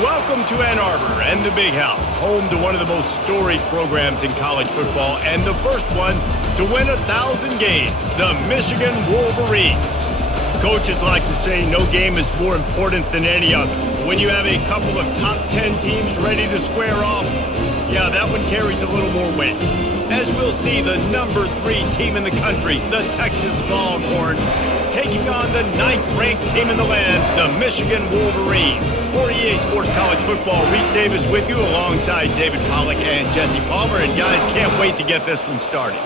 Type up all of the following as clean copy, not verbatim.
Welcome to Ann Arbor and the Big House, home to one of the most storied programs in college football and the first one to win 1,000 games, the Michigan Wolverines. Coaches like to say no game is more important than any other. When you have a couple of top 10 teams ready to square off, yeah, that one carries a little more weight. As we'll see, the number 3 team in the country, the Texas Longhorns, taking on the 9th-ranked team in the land, the Michigan Wolverines. For EA Sports College Football, Reese Davis with you alongside David Pollack and Jesse Palmer. And guys, can't wait to get this one started.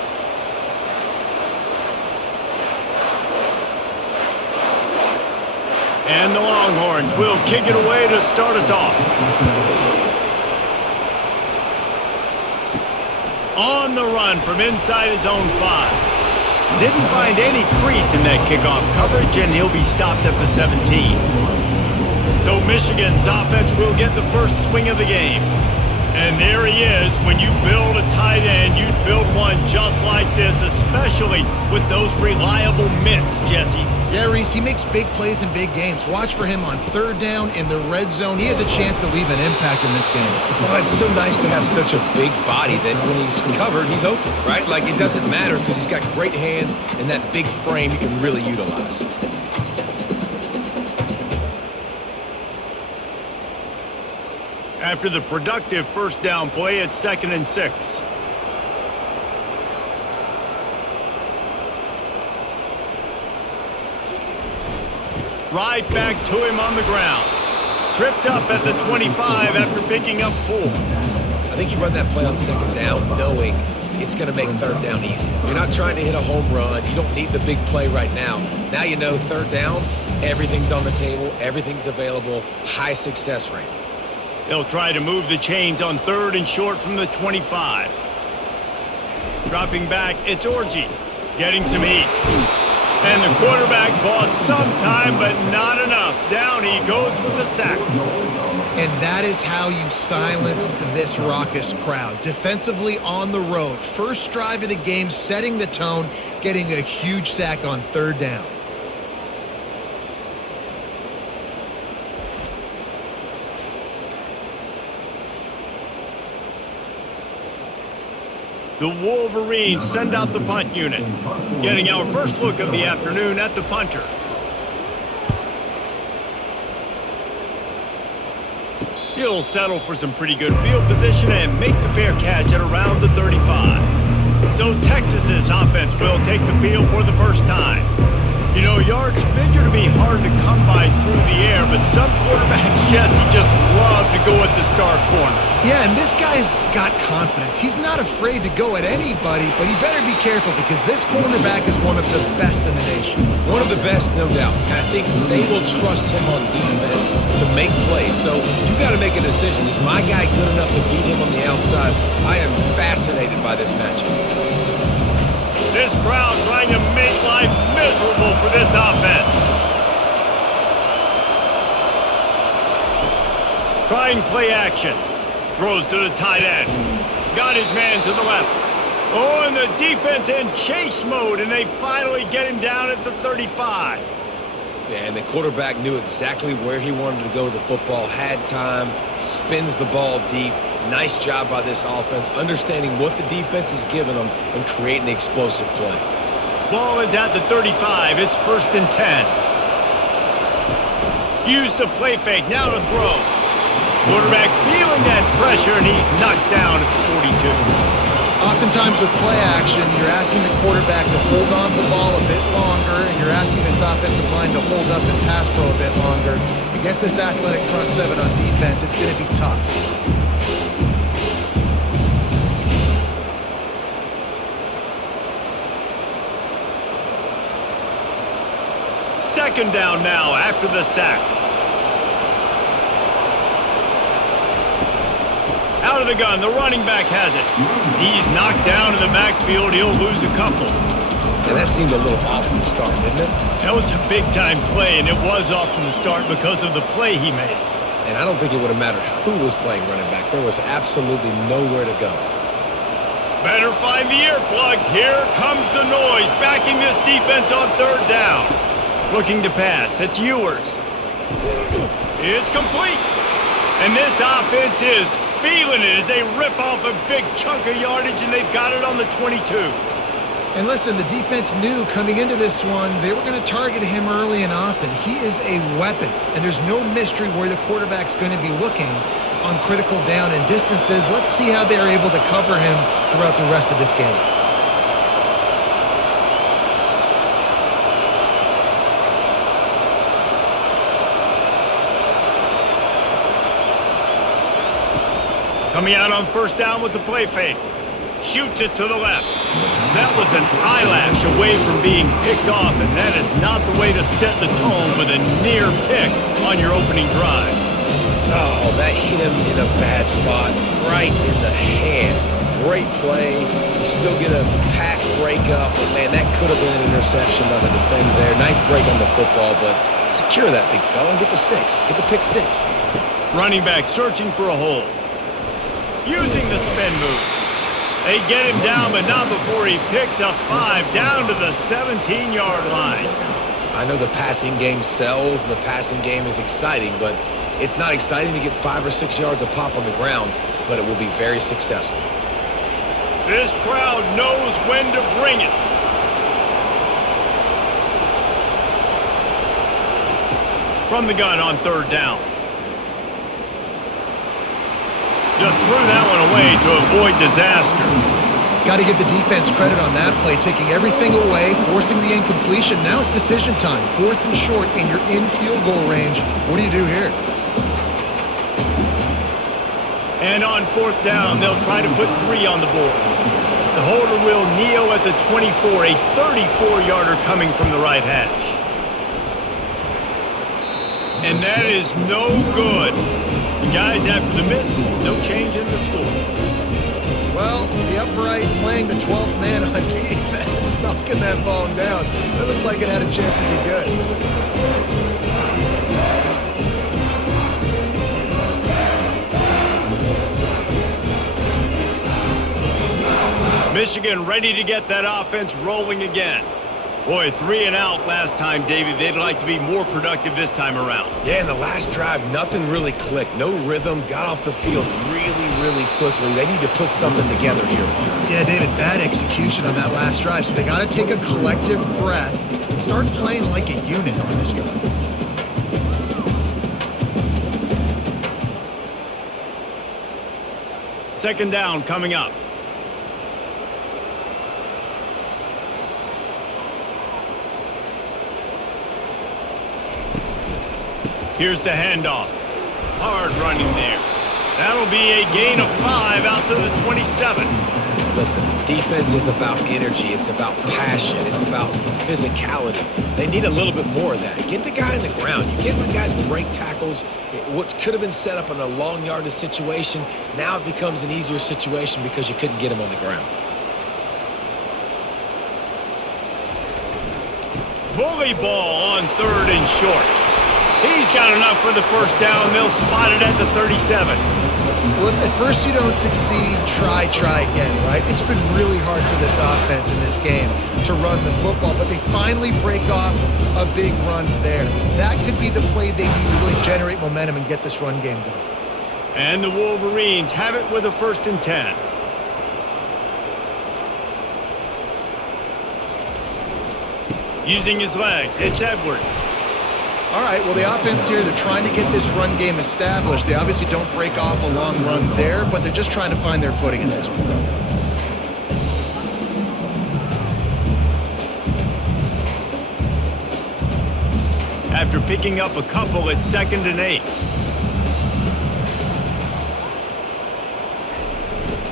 And the Longhorns will kick it away to start us off. On the run from inside his own 5. Didn't find any crease in that kickoff coverage, and he'll be stopped at the 17. So Michigan's offense will get the first swing of the game. And there he is. When you build a tight end, you build one just like this, especially with those reliable mitts, Jesse. Yeah, Reese, he makes big plays in big games. Watch for him on 3rd down in the red zone. He has a chance to leave an impact in this game. Well, it's so nice to have such a big body that when he's covered, he's open, right? Like, it doesn't matter because he's got great hands and that big frame he can really utilize. After the productive first down play, it's 2nd and 6. Right back to him on the ground. Tripped up at the 25 after picking up 4. I think you run that play on 2nd down knowing it's going to make 3rd down easy. You're not trying to hit a home run. You don't need the big play right now. Now you know 3rd down, everything's on the table, everything's available, high success rate. He'll try to move the chains on 3rd and short from the 25. Dropping back, it's Orji. Getting some heat. And the quarterback bought some time, but not enough. Down he goes with a sack. And that is how you silence this raucous crowd. Defensively on the road. First drive of the game, setting the tone, getting a huge sack on 3rd down. The Wolverines send out the punt unit. Getting our first look of the afternoon at the punter. He'll settle for some pretty good field position and make the fair catch at around the 35. So Texas's offense will take the field for the first time. You know, yards figure to be hard to come by through the air, but some quarterbacks, Jesse, just love to go at the star corner. Yeah, and this guy's got confidence. He's not afraid to go at anybody, but he better be careful because this cornerback is one of the best in the nation. One of the best, no doubt. And I think they will trust him on defense to make plays. So you got to make a decision. Is my guy good enough to beat him on the outside? I am fascinated by this matchup. This crowd trying to make life miserable for this offense. Trying play action. Throws to the tight end. Got his man to the left. Oh, and the defense in chase mode, and they finally get him down at the 35. Yeah, and the quarterback knew exactly where he wanted to go with the football, had time, spins the ball deep. Nice job by this offense, understanding what the defense is giving them and creating the explosive play. Ball is at the 35. It's 1st and 10. Use the play fake. Now to throw. Quarterback feeling that pressure, and he's knocked down at the 42. Oftentimes with play action, you're asking the quarterback to hold on to the ball a bit longer, and you're asking this offensive line to hold up and pass pro a bit longer. Against this athletic front 7 on defense, it's going to be tough. Second down now after the sack. Out of the gun, the running back has it. He's knocked down in the backfield. He'll lose a couple. And that seemed a little off from the start, didn't it? That was a big-time play, and it was off from the start because of the play he made. And I don't think it would have mattered who was playing running back. There was absolutely nowhere to go. Better find the earplugs. Here comes the noise, backing this defense on 3rd down. Looking to pass. It's Ewers. It's complete. And this offense is feeling it as they rip off a big chunk of yardage, and they've got it on the 22. And listen, the defense knew coming into this one, they were going to target him early and often. He is a weapon, and there's no mystery where the quarterback's going to be looking on critical down and distances. Let's see how they're able to cover him throughout the rest of this game. Coming out on first down with the play fake. Shoots it to the left. That was an eyelash away from being picked off, and that is not the way to set the tone with a near pick on your opening drive. Oh, that hit him in a bad spot, right in the hands. Great play. You still get a pass breakup, but man, that could have been an interception by the defender there. Nice break on the football, but secure that big fella and get the six. Get the pick six. Running back searching for a hole. Using the spin move. They get him down, but not before he picks up 5 down to the 17-yard line. I know the passing game sells and the passing game is exciting, but it's not exciting to get 5 or 6 yards a pop on the ground, but it will be very successful. This crowd knows when to bring it. From the gun on third down. Just threw that one away to avoid disaster. Got to give the defense credit on that play, taking everything away, forcing the incompletion. Now it's decision time. 4th and short, and you're in field goal range. What do you do here? And on 4th down, they'll try to put 3 on the board. The holder will kneel at the 24, a 34-yarder coming from the right hash. And that is no good. The guys after the miss, no change in the score. Well, the upright playing the 12th man on defense, knocking that ball down. It looked like it had a chance to be good. Michigan ready to get that offense rolling again. Boy, 3 and out last time, David. They'd like to be more productive this time around. Yeah, in the last drive, nothing really clicked. No rhythm, got off the field really, really quickly. They need to put something together here. Yeah, David, bad execution on that last drive. So they got to take a collective breath and start playing like a unit on this drive. Second down coming up. Here's the handoff. Hard running there. That'll be a gain of 5 out to the 27. Listen, defense is about energy. It's about passion. It's about physicality. They need a little bit more of that. Get the guy on the ground. You can't let guys break tackles. What could have been set up in a long yardage situation, now it becomes an easier situation because you couldn't get him on the ground. Bully ball on 3rd and short. He's got enough for the first down. They'll spot it at the 37. Well, if at first you don't succeed, try again, right? It's been really hard for this offense in this game to run the football, but they finally break off a big run there. That could be the play they need to really generate momentum and get this run game going. And the Wolverines have it with a 1st and 10. Using his legs, it's Edwards. All right, well, the offense here, they're trying to get this run game established. They obviously don't break off a long run there, but they're just trying to find their footing at this point. After picking up a couple, it's 2nd and 8.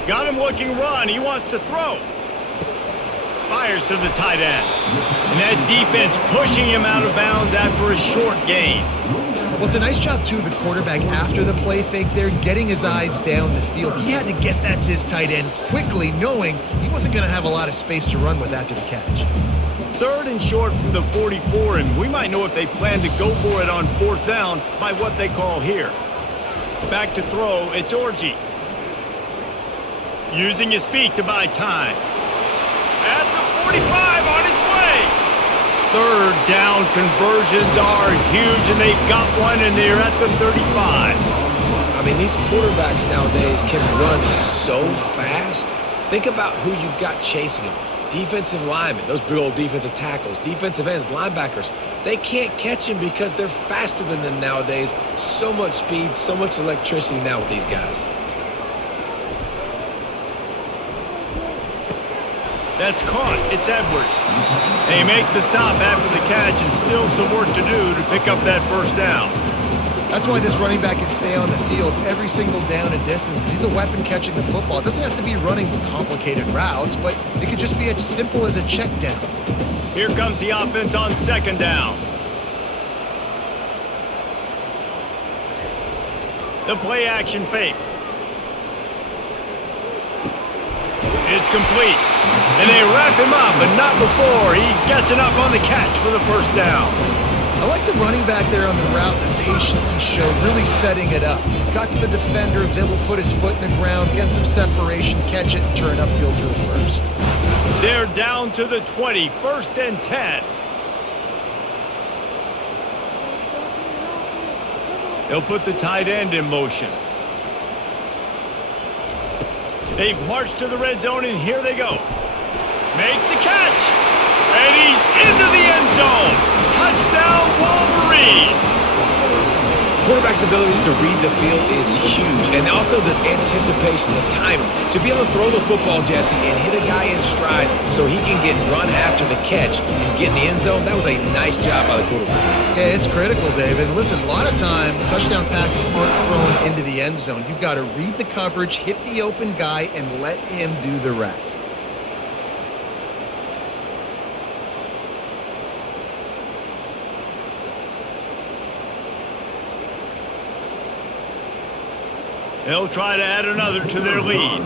Got him looking run. He wants to throw. Fires to the tight end. And that defense pushing him out of bounds after a short gain. Well, it's a nice job, too, of the quarterback after the play fake there, getting his eyes down the field. He had to get that to his tight end quickly, knowing he wasn't going to have a lot of space to run with after the catch. 3rd and short from the 44, and we might know if they plan to go for it on 4th down by what they call here. Back to throw, it's Orji. Using his feet to buy time. At the 45, on his way. 3rd down conversions are huge, and they've got one, and they're at the 35. I mean, these quarterbacks nowadays can run so fast. Think about who you've got chasing them. Defensive linemen, those big old defensive tackles, defensive ends, linebackers. They can't catch him because they're faster than them nowadays. So much speed, so much electricity now with these guys. That's caught. It's Edwards. They make the stop after the catch and still some work to do to pick up that first down. That's why this running back can stay on the field every single down and distance, because he's a weapon catching the football. It doesn't have to be running complicated routes, but it could just be as simple as a check down. Here comes the offense on second down. The play action fake. It's complete. And they wrap him up, but not before he gets enough on the catch for the first down. I like the running back there on the route, the patience he showed, really setting it up. Got to the defender, was able to put his foot in the ground, get some separation, catch it, and turn upfield for the first. They're down to the 20, 1st and 10. They'll put the tight end in motion. They've marched to the red zone, and here they go. Makes the catch, and he's into the end zone. Touchdown, Wolverines! Quarterback's abilities to read the field is huge, and also the anticipation, the timing. To be able to throw the football, Jesse, and hit a guy in stride so he can get run after the catch and get in the end zone, that was a nice job by the quarterback. Yeah, it's critical, David. Listen, a lot of times touchdown passes aren't thrown into the end zone. You've got to read the coverage, hit the open guy, and let him do the rest. They'll try to add another to their lead.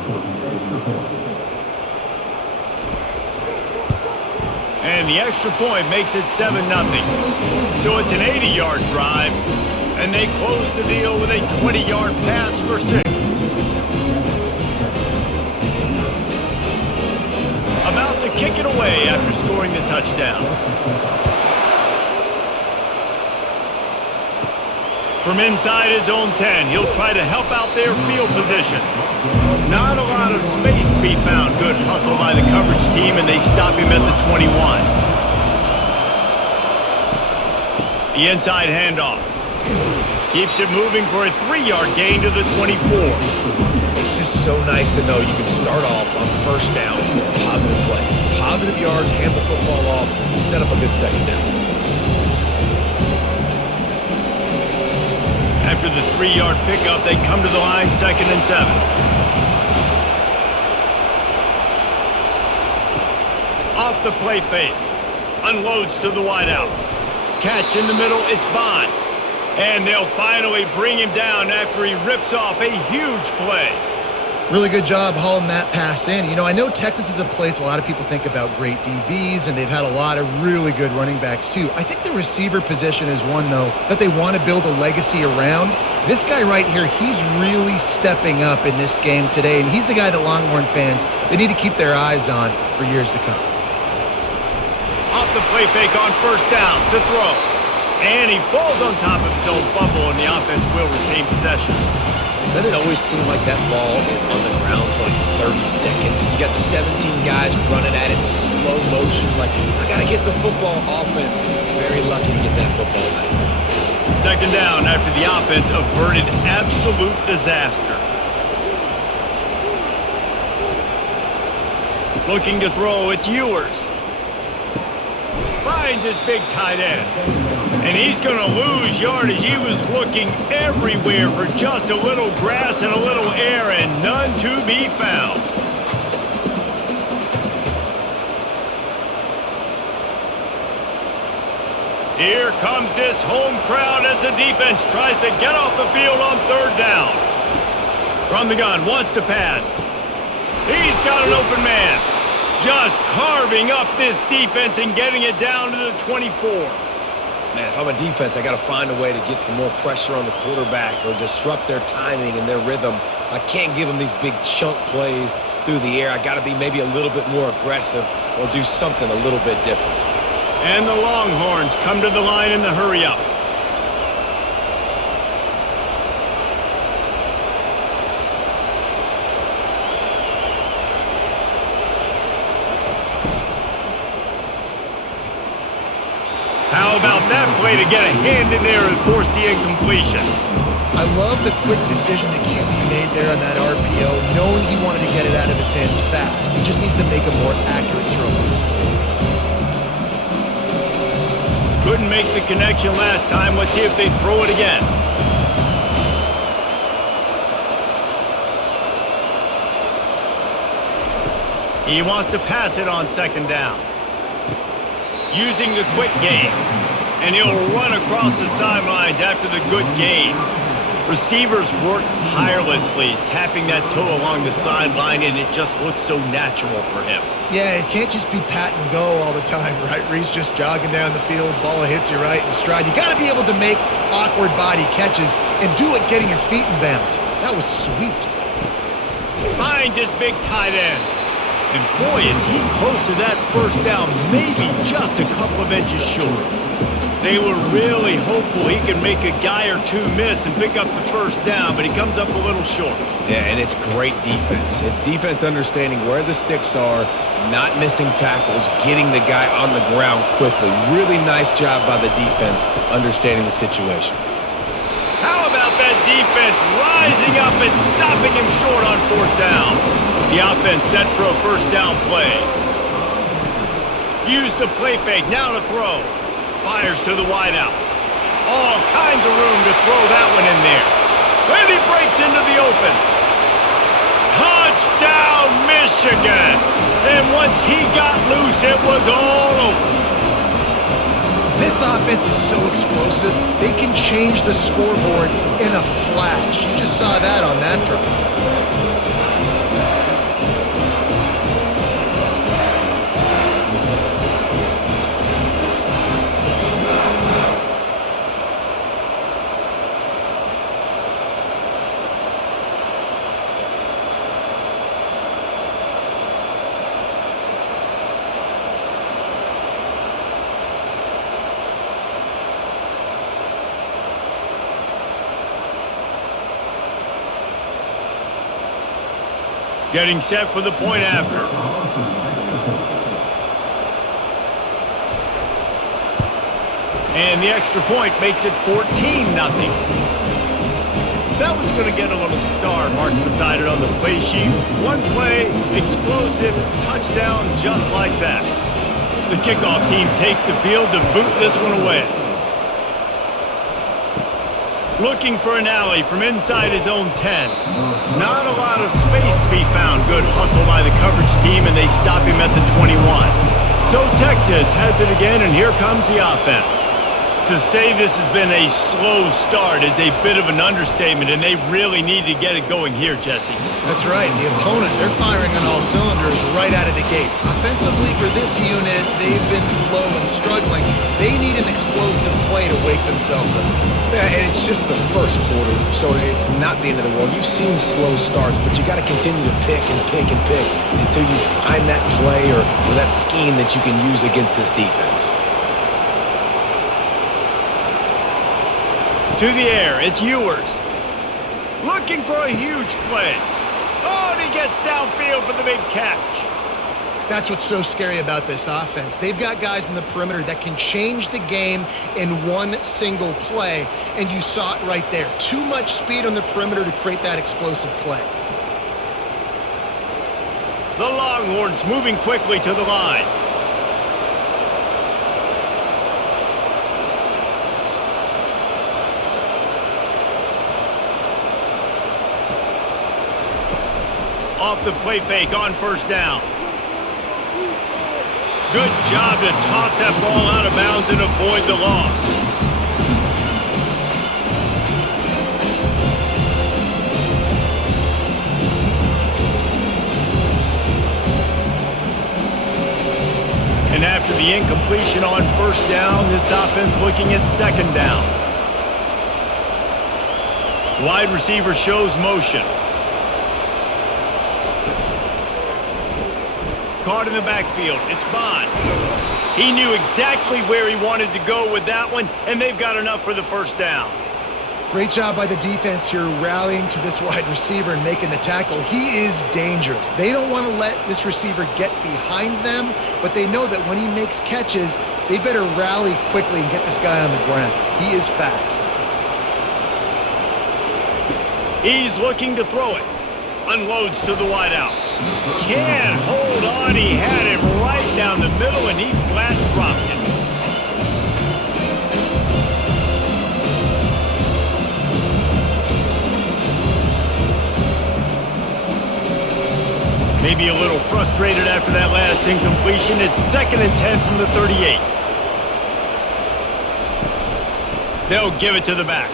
And the extra point makes it 7-0. So it's an 80-yard drive, and they close the deal with a 20-yard pass for 6. About to kick it away after scoring the touchdown. From inside his own 10, he'll try to help out their field position. Not a lot of space to be found. Good hustle by the coverage team, and they stop him at the 21. The inside handoff. Keeps it moving for a 3-yard gain to the 24. It's just so nice to know you can start off on first down with positive plays. Positive yards, hand the football off, set up a good second down. After the 3-yard pickup, they come to the line, 2nd and 7. Off the play fake. Unloads to the wideout. Catch in the middle, it's Bond. And they'll finally bring him down after he rips off a huge play. Really good job hauling that pass in. You know, I know Texas is a place a lot of people think about great DBs, and they've had a lot of really good running backs too. I think the receiver position is one, though, that they want to build a legacy around. This guy right here, he's really stepping up in this game today, and he's the guy that Longhorn fans, they need to keep their eyes on for years to come. Off the play fake on first down to throw. And he falls on top of his own fumble, and the offense will retain possession. Doesn't it always seem like that ball is on the ground for like 30 seconds? You got 17 guys running at it in slow motion. Like, I got to get the football. Offense, very lucky to get that football back. 2nd down after the offense averted absolute disaster. Looking to throw, it's Ewers. Finds his big tight end. And he's going to lose yardage. He was looking everywhere for just a little grass and a little air, and none to be found. Here comes this home crowd as the defense tries to get off the field on 3rd down. From the gun, wants to pass. He's got an open man. Just carving up this defense and getting it down to the 24. Man, if I'm a defense, I got to find a way to get some more pressure on the quarterback or disrupt their timing and their rhythm. I can't give them these big chunk plays through the air. I got to be maybe a little bit more aggressive or do something a little bit different. And the Longhorns come to the line in the hurry-up. How about that play to get a hand in there and force the incompletion? I love the quick decision the QB made there on that RPO, knowing he wanted to get it out of his hands fast. He just needs to make a more accurate throw. Couldn't make the connection last time. Let's see if they throw it again. He wants to pass it on second down. Using the quick game. And he'll run across the sidelines after the good gain. Receivers work tirelessly, tapping that toe along the sideline, and it just looks so natural for him. Yeah, it can't just be pat and go all the time, right? Reese just jogging down the field, ball hits you right in stride. You got to be able to make awkward body catches and do it getting your feet in bounds. That was sweet. Finds his big tight end. And boy, is he close to that first down, maybe just a couple of inches short. They were really hopeful he could make a guy or two miss and pick up the first down, but he comes up a little short. Yeah, and it's great defense. It's defense understanding where the sticks are, not missing tackles, getting the guy on the ground quickly. Really nice job by the defense understanding the situation. How about that defense rising up and stopping him short on fourth down? The offense set for a first down play. Use the play fake, now to throw. Fires to the wideout. All kinds of room to throw that one in there. And he breaks into the open. Touchdown, Michigan! And once he got loose, it was all over. This offense is so explosive, they can change the scoreboard in a flash. You just saw that on that drive. Getting set for the point after. And the extra point makes it 14-0. That one's going to get a little star marked beside it on the play sheet. One play, explosive, touchdown just like that. The kickoff team takes the field to boot this one away. Looking for an alley from inside his own 10. Not a lot of space to be found. Good hustle by the coverage team, and they stop him at the 21. So Texas has it again, and here comes the offense. To say this has been a slow start is a bit of an understatement, and they really need to get it going here, Jesse. That's right. The opponent, they're firing on all cylinders right out of the gate. Offensively for this unit, they've been slow and struggling. They need an explosive play to wake themselves up. Yeah, and it's just the first quarter, so it's not the end of the world. You've seen slow starts, but you got to continue to pick and pick and pick until you find that play or that scheme that you can use against this defense. To the air, it's Ewers. Looking for a huge play. Oh, and he gets downfield for the big catch. That's what's so scary about this offense. They've got guys in the perimeter that can change the game in one single play, and you saw it right there. Too much speed on the perimeter to create that explosive play. The Longhorns moving quickly to the line. Off the play fake on first down. Good job to toss that ball out of bounds and avoid the loss. And after the incompletion on first down, this offense looking at second down. Wide receiver shows motion. Caught in the backfield. It's Bond. He knew exactly where he wanted to go with that one, and they've got enough for the first down. Great job by the defense here rallying to this wide receiver and making the tackle. He is dangerous. They don't want to let this receiver get behind them, but they know that when he makes catches, they better rally quickly and get this guy on the ground. He is fast. He's looking to throw it. Unloads to the wideout. Can't hold on. He had him right down the middle, and he flat dropped it. Maybe a little frustrated after that last incompletion. It's 2nd and 10 from the 38. They'll give it to the back.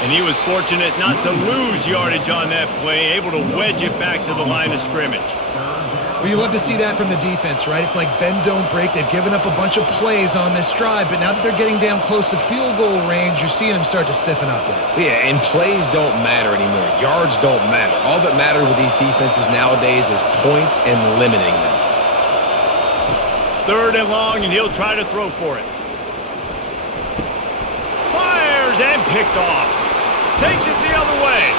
And he was fortunate not to lose yardage on that play, able to wedge it back to the line of scrimmage. Well, you love to see that from the defense, right? It's like bend, don't break. They've given up a bunch of plays on this drive, but now that they're getting down close to field goal range, you're seeing them start to stiffen up there. Yeah, and plays don't matter anymore. Yards don't matter. All that matters with these defenses nowadays is points and limiting them. 3rd and long, and he'll try to throw for it. Fires and picked off. Takes it the other way.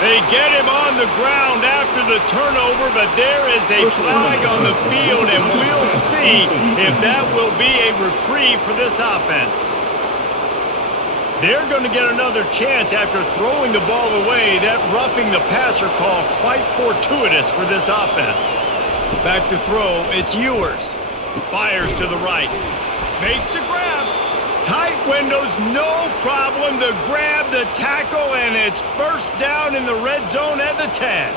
They get him on the ground after the turnover, but there is a flag on the field, and we'll see if that will be a reprieve for this offense. They're going to get another chance after throwing the ball away. That roughing the passer call quite fortuitous for this offense. Back to throw, it's Ewers. Fires to the right. Makes the grab. Tight windows, no problem to grab the tackle, and it's 1st down in the red zone at the 10.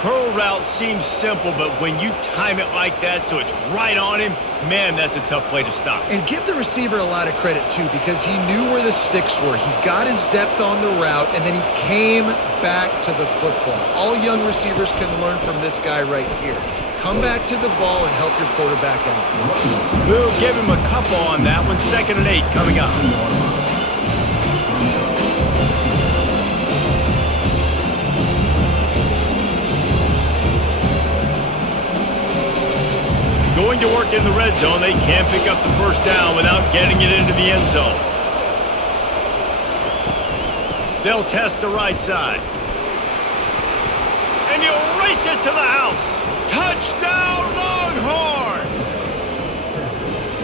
Curl route seems simple, but when you time it like that so it's right on him, man, that's a tough play to stop. And give the receiver a lot of credit, too, because he knew where the sticks were. He got his depth on the route, and then he came back to the football. All young receivers can learn from this guy right here. Come back to the ball and help your quarterback out. We'll give him a couple on that one. 2nd and 8 coming up. Going to work in the red zone. They can't pick up the 1st down without getting it into the end zone. They'll test the right side. And he'll race it to the house. Touchdown, Longhorns!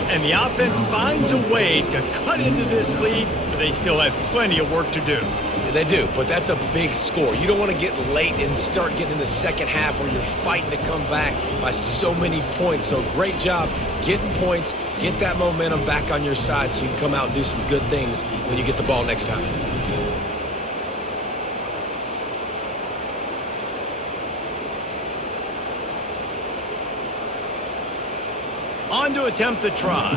And the offense finds a way to cut into this lead, but they still have plenty of work to do. Yeah, they do, but that's a big score. You don't want to get late and start getting in the second half where you're fighting to come back by so many points. So great job getting points, get that momentum back on your side so you can come out and do some good things when you get the ball next time. On to attempt the try.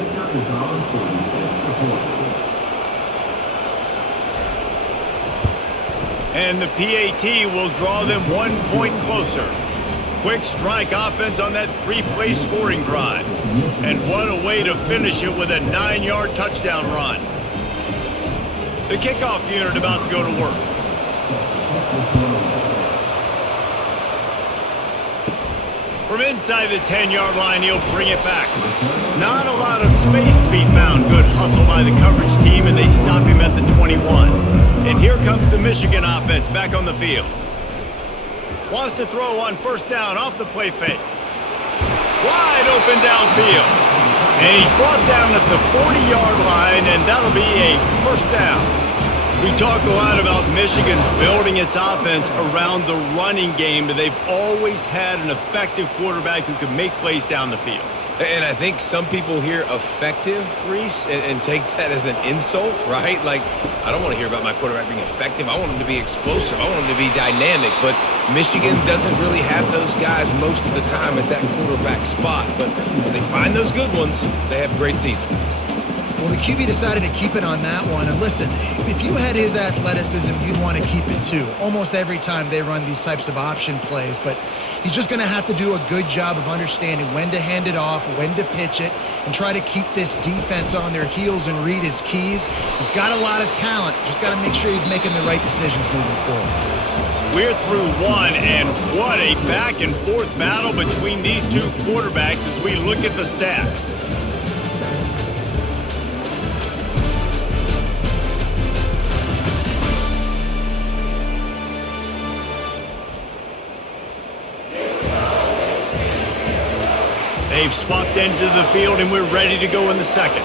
And the PAT will draw them 1 point closer. Quick strike offense on that 3-play scoring drive. And what a way to finish it with a 9-yard touchdown run. The kickoff unit about to go to work. From inside the 10-yard line, he'll bring it back. Not a lot of space to be found. Good hustle by the coverage team, and they stop him at the 21. And here comes the Michigan offense back on the field. Wants to throw on 1st down off the play fake. Wide open downfield. And he's brought down at the 40-yard line, and that'll be a 1st down. We talk a lot about Michigan building its offense around the running game, but they've always had an effective quarterback who can make plays down the field. And I think some people hear effective, Reese, and take that as an insult, right? Like, I don't want to hear about my quarterback being effective. I want him to be explosive. I want him to be dynamic. But Michigan doesn't really have those guys most of the time at that quarterback spot. But when they find those good ones, they have great seasons. Well, the QB decided to keep it on that one. And listen, if you had his athleticism, you'd want to keep it too. Almost every time they run these types of option plays. But he's just going to have to do a good job of understanding when to hand it off, when to pitch it, and try to keep this defense on their heels and read his keys. He's got a lot of talent. Just got to make sure he's making the right decisions moving forward. We're through one, and what a back-and-forth battle between these two quarterbacks as we look at the stats. They They've swapped ends of the field, and we're ready to go in the second.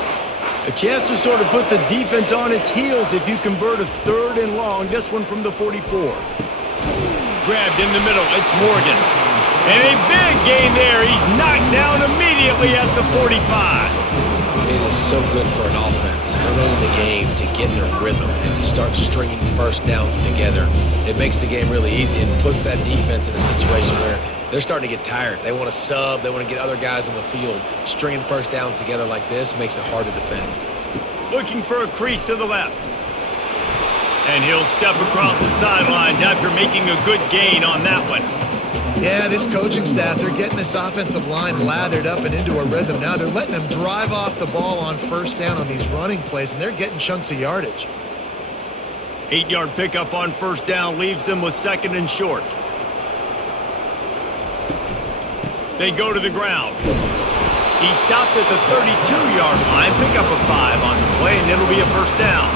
A chance to sort of put the defense on its heels if you convert a 3rd and long. This one from the 44. Grabbed in the middle. It's Morgan. And a big gain there. He's knocked down immediately at the 45. It is so good for an offense early in the game to get in a rhythm and to start stringing first downs together. It makes the game really easy and puts that defense in a situation where they're starting to get tired. They want to sub. They want to get other guys on the field. Stringing first downs together like this makes it hard to defend. Looking for a crease to the left. And he'll step across the sidelines after making a good gain on that one. Yeah, this coaching staff, they're getting this offensive line lathered up and into a rhythm. Now they're letting them drive off the ball on first down on these running plays, and they're getting chunks of yardage. 8-yard pickup on first down leaves them with 2nd and short. They go to the ground. He stopped at the 32-yard line. Pick up a 5 on the play, and it'll be a first down.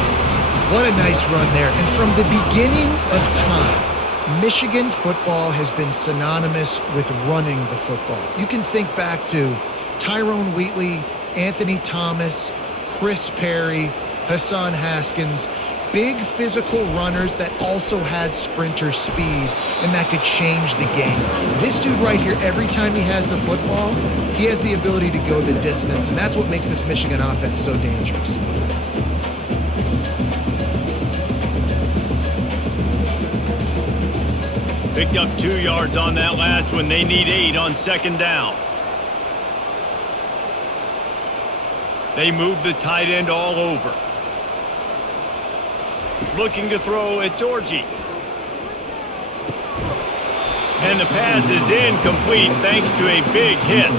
What a nice run there. And from the beginning of time, Michigan football has been synonymous with running the football. You can think back to Tyrone Wheatley, Anthony Thomas, Chris Perry, Hassan Haskins. Big physical runners that also had sprinter speed and that could change the game. This dude right here, every time he has the football, he has the ability to go the distance, and that's what makes this Michigan offense so dangerous. Picked up 2 yards on that last one. They need 8 on 2nd down. They move the tight end all over. Looking to throw, it's Orji. And the pass is incomplete thanks to a big hit.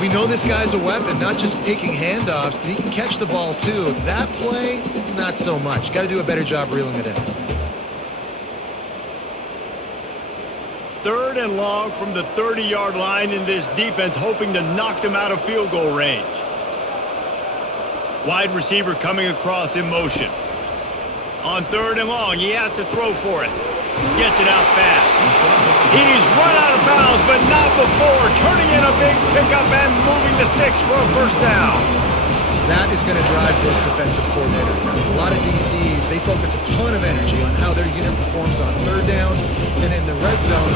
We know this guy's a weapon, not just taking handoffs, but he can catch the ball too. That play, not so much. Got to do a better job reeling it in. 3rd and long from the 30-yard line, in this defense hoping to knock them out of field goal range. Wide receiver coming across in motion. On 3rd and long, he has to throw for it. Gets it out fast. He's run out of bounds, but not before turning in a big pickup and moving the sticks for a first down. That is going to drive this defensive coordinator. Now, it's a lot of DCs. They focus a ton of energy on how their unit performs on 3rd down and in the red zone.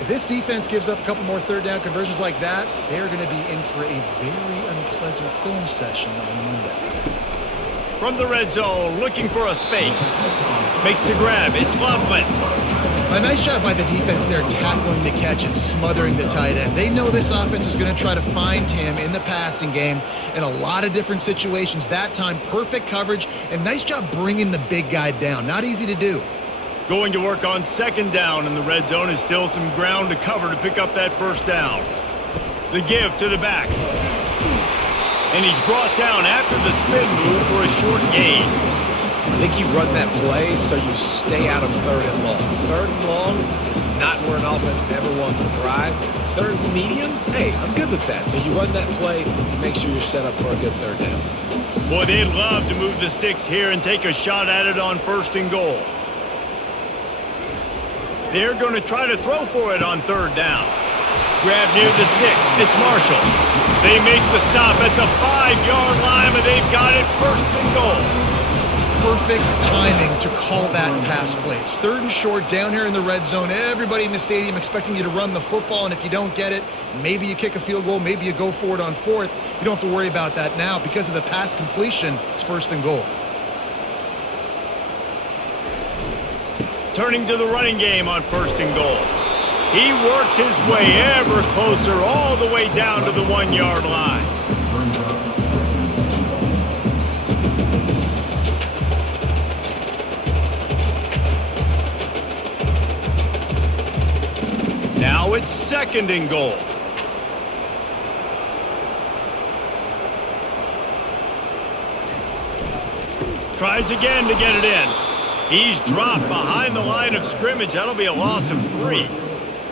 If this defense gives up a couple more 3rd down conversions like that, they are going to be in for a very unpleasant film session on Monday. From the red zone, looking for a space. Makes the grab. It's Loveland. A nice job by the defense there tackling the catch and smothering the tight end. They know this offense is going to try to find him in the passing game in a lot of different situations. That time, perfect coverage, and nice job bringing the big guy down. Not easy to do. Going to work on 2nd down in the red zone is still some ground to cover to pick up that first down. The give to the back. And he's brought down after the spin move for a short gain. I think you run that play so you stay out of 3rd and long. 3rd and long is not where an offense ever wants to thrive. 3rd and medium, hey, I'm good with that. So you run that play to make sure you're set up for a good 3rd down. Boy, they'd love to move the sticks here and take a shot at it on 1st and goal. They're going to try to throw for it on 3rd down. Grab near the sticks. It's Marshall. They make the stop at the 5-yard line, but they've got it 1st and goal. Perfect timing to call that pass play. It's 3rd and short down here in the red zone. Everybody in the stadium expecting you to run the football, and if you don't get it, maybe you kick a field goal, maybe you go for it on 4th. You don't have to worry about that now. Because of the pass completion, it's 1st and goal. Turning to the running game on 1st and goal. He works his way ever closer all the way down to the 1-yard line. Now it's 2nd and goal. Tries again to get it in. He's dropped behind the line of scrimmage. That'll be a loss of 3.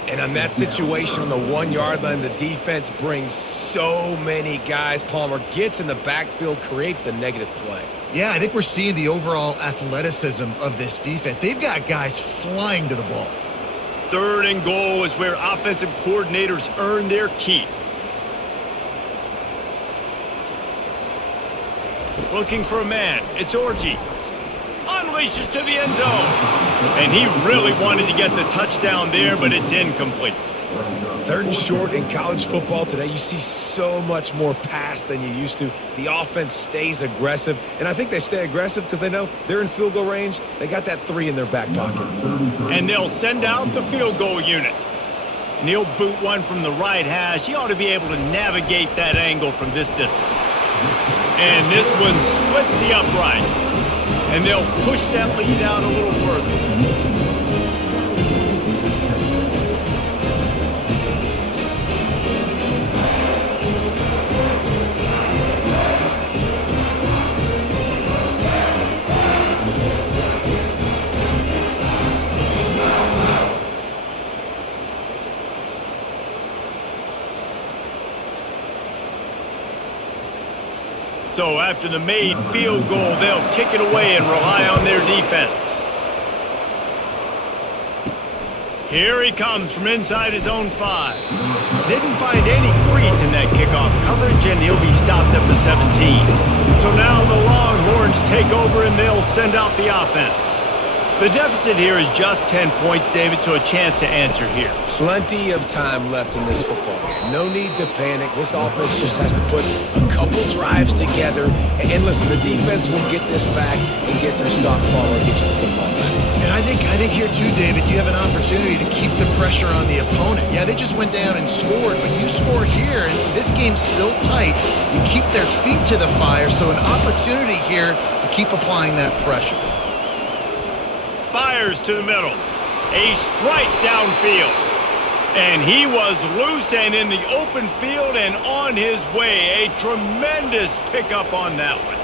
And on that situation on the 1-yard line, the defense brings so many guys. Palmer gets in the backfield, creates the negative play. Yeah, I think we're seeing the overall athleticism of this defense. They've got guys flying to the ball. 3rd and goal is where offensive coordinators earn their keep. Looking for a man. It's Orji. Unleashes to the end zone. And he really wanted to get the touchdown there, but it's incomplete. 3rd and short in college football today, you see so much more pass than you used to. The offense stays aggressive, and I think they stay aggressive because they know they're in field goal range. They got that 3 in their back pocket. And they'll send out the field goal unit. And he'll boot one from the right hash. He ought to be able to navigate that angle from this distance. And this one splits the uprights. And they'll push that lead out a little further. So after the made field goal, they'll kick it away and rely on their defense. Here he comes from inside his own 5. Didn't find any crease in that kickoff coverage, and he'll be stopped at the 17. So now the Longhorns take over, and they'll send out the offense. The deficit here is just 10 points, David, so a chance to answer here. Plenty of time left in this football game. No need to panic. This offense just has to put a couple drives together. And listen, the defense will get this back and get some stop follow and get you the football back. And I think here too, David, you have an opportunity to keep the pressure on the opponent. Yeah, they just went down and scored, but you score here, and this game's still tight. You keep their feet to the fire, so an opportunity here to keep applying that pressure. Fires to the middle. A strike downfield. And he was loose and in the open field and on his way. A tremendous pickup on that one.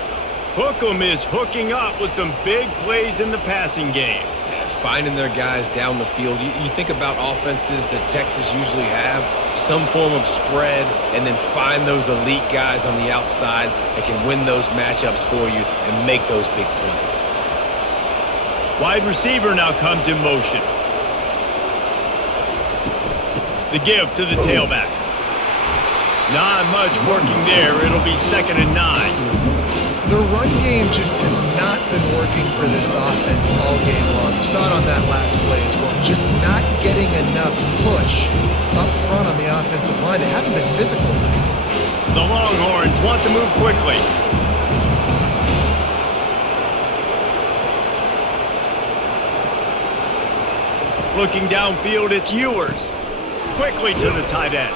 Hookem is hooking up with some big plays in the passing game. Finding their guys down the field. You think about offenses that Texas usually have, some form of spread, and then find those elite guys on the outside that can win those matchups for you and make those big plays. Wide receiver now comes in motion. The give to the tailback. Not much working there. It'll be 2nd and 9. The run game just has not been working for this offense all game long. You saw it on that last play as well. Just not getting enough push up front on the offensive line. They haven't been physical enough. The Longhorns want to move quickly. Looking downfield, it's Ewers. Quickly to the tight end.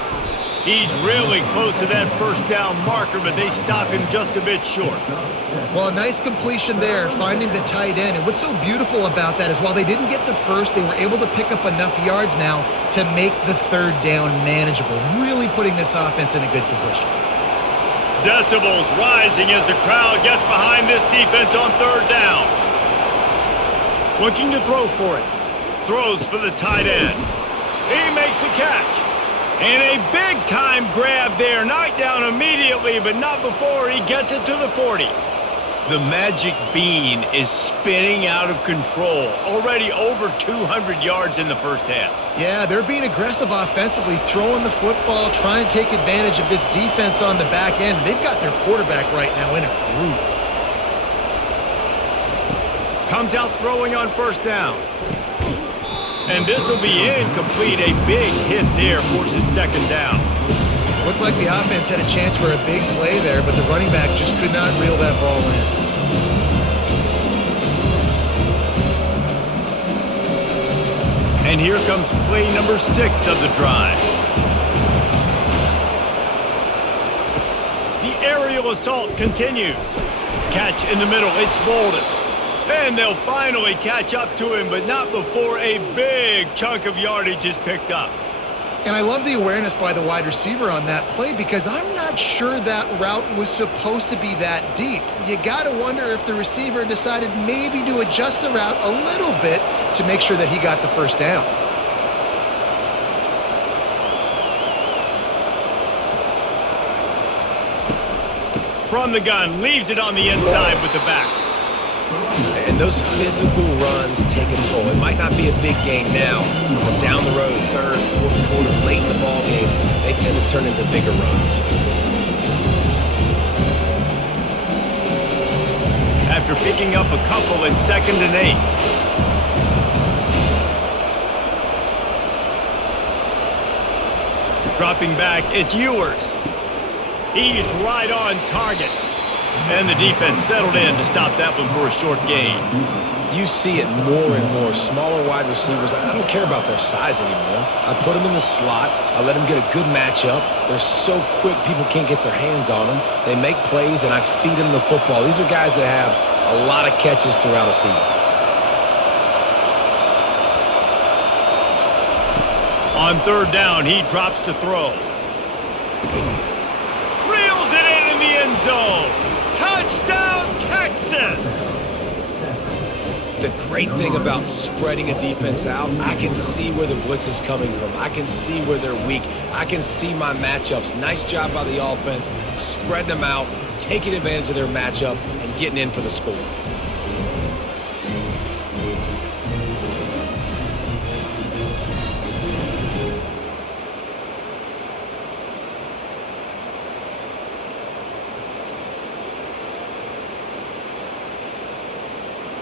He's really close to that first down marker, but they stop him just a bit short. Well, a nice completion there, finding the tight end. And what's so beautiful about that is while they didn't get the first, they were able to pick up enough yards now to make the 3rd down manageable, really putting this offense in a good position. Decibels rising as the crowd gets behind this defense on 3rd down. Looking to throw for it. Throws for the tight end. He makes the catch. And a big-time grab there. Knocked down immediately, but not before he gets it to the 40. The magic bean is spinning out of control. Already over 200 yards in the first half. Yeah, they're being aggressive offensively, throwing the football, trying to take advantage of this defense on the back end. They've got their quarterback right now in a groove. Comes out throwing on 1st down. And this will be incomplete. A big hit there forces 2nd down. Looked like the offense had a chance for a big play there, but the running back just could not reel that ball in. And here comes play number 6 of the drive. The aerial assault continues. Catch in the middle. It's Bolden. And they'll finally catch up to him, but not before a big chunk of yardage is picked up. And I love the awareness by the wide receiver on that play because I'm not sure that route was supposed to be that deep. You got to wonder if the receiver decided maybe to adjust the route a little bit to make sure that he got the 1st down. From the gun, leaves it on the inside with the back. And those physical runs take a toll. It might not be a big game now, but down the road, 3rd, 4th quarter, late in the ball games, they tend to turn into bigger runs. after picking up a couple in 2nd and 8. Dropping back, it's Ewers. He's right on target. And the defense settled in to stop that one for a short gain. You see it more and more. Smaller wide receivers, I don't care about their size anymore. I put them in the slot. I let them get a good matchup. They're so quick, people can't get their hands on them. They make plays, and I feed them the football. These are guys that have a lot of catches throughout a season. On 3rd down, he drops to throw. Reels it in the end zone. Touchdown, Texas! The great thing about spreading a defense out, I can see where the blitz is coming from. I can see where they're weak. I can see my matchups. Nice job by the offense, spreading them out, taking advantage of their matchup, and getting in for the score.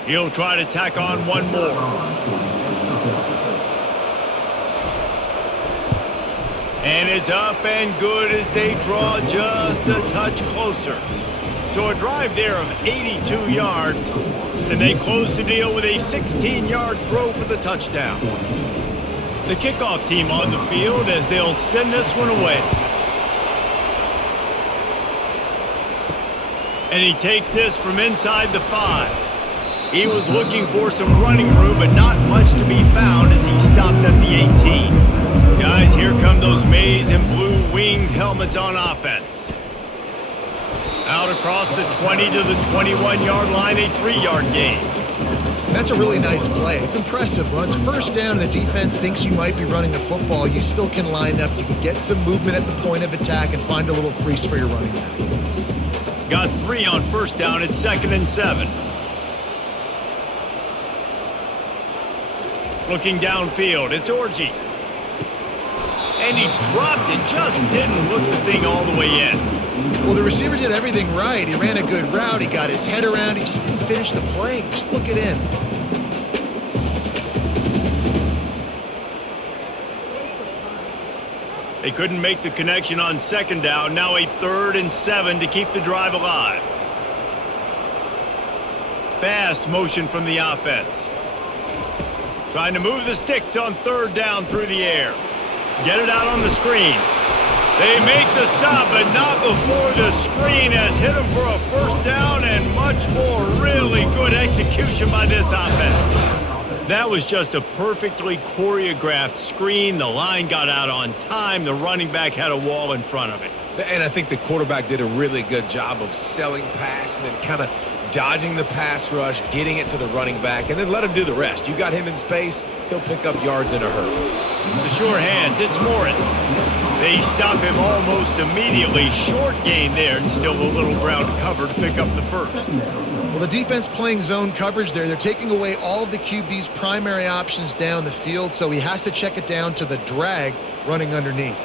He'll try to tack on one more. And it's up and good as they draw just a touch closer. So a drive there of 82 yards, and they close the deal with a 16-yard throw for the touchdown. The kickoff team on the field as they'll send this one away. And he takes this from inside the 5. He was looking for some running room, but not much to be found as he stopped at the 18. Guys, here come those maize and blue winged helmets on offense. Out across the 20 to the 21-yard line, a 3-yard gain. That's a really nice play. It's impressive. When it's 1st down and the defense thinks you might be running the football, you still can line up. You can get some movement at the point of attack and find a little crease for your running back. Got 3 on 1st down at 2nd and 7. Looking downfield, it's Orji. And he dropped it, just didn't look the thing all the way in. Well, the receiver did everything right. He ran a good route, he got his head around, he just didn't finish the play. Just look it in. They couldn't make the connection on 2nd down, now a 3rd and 7 to keep the drive alive. Fast motion from the offense. Trying to move the sticks on 3rd down through the air. Get it out on the screen. They make the stop, but not before the screen has hit them for a 1st down and much more. Really good execution by this offense. That was just a perfectly choreographed screen. The line got out on time. The running back had a wall in front of it. And I think the quarterback did a really good job of selling pass and then kind of dodging the pass rush, getting it to the running back, and then let him do the rest. You got him in space, he'll pick up yards in a hurry. The sure hands, it's Morris. They stop him almost immediately. Short gain there, and still a little ground to cover to pick up the 1st. Well, the defense playing zone coverage there. They're taking away all of the QB's primary options down the field, so he has to check it down to the drag running underneath.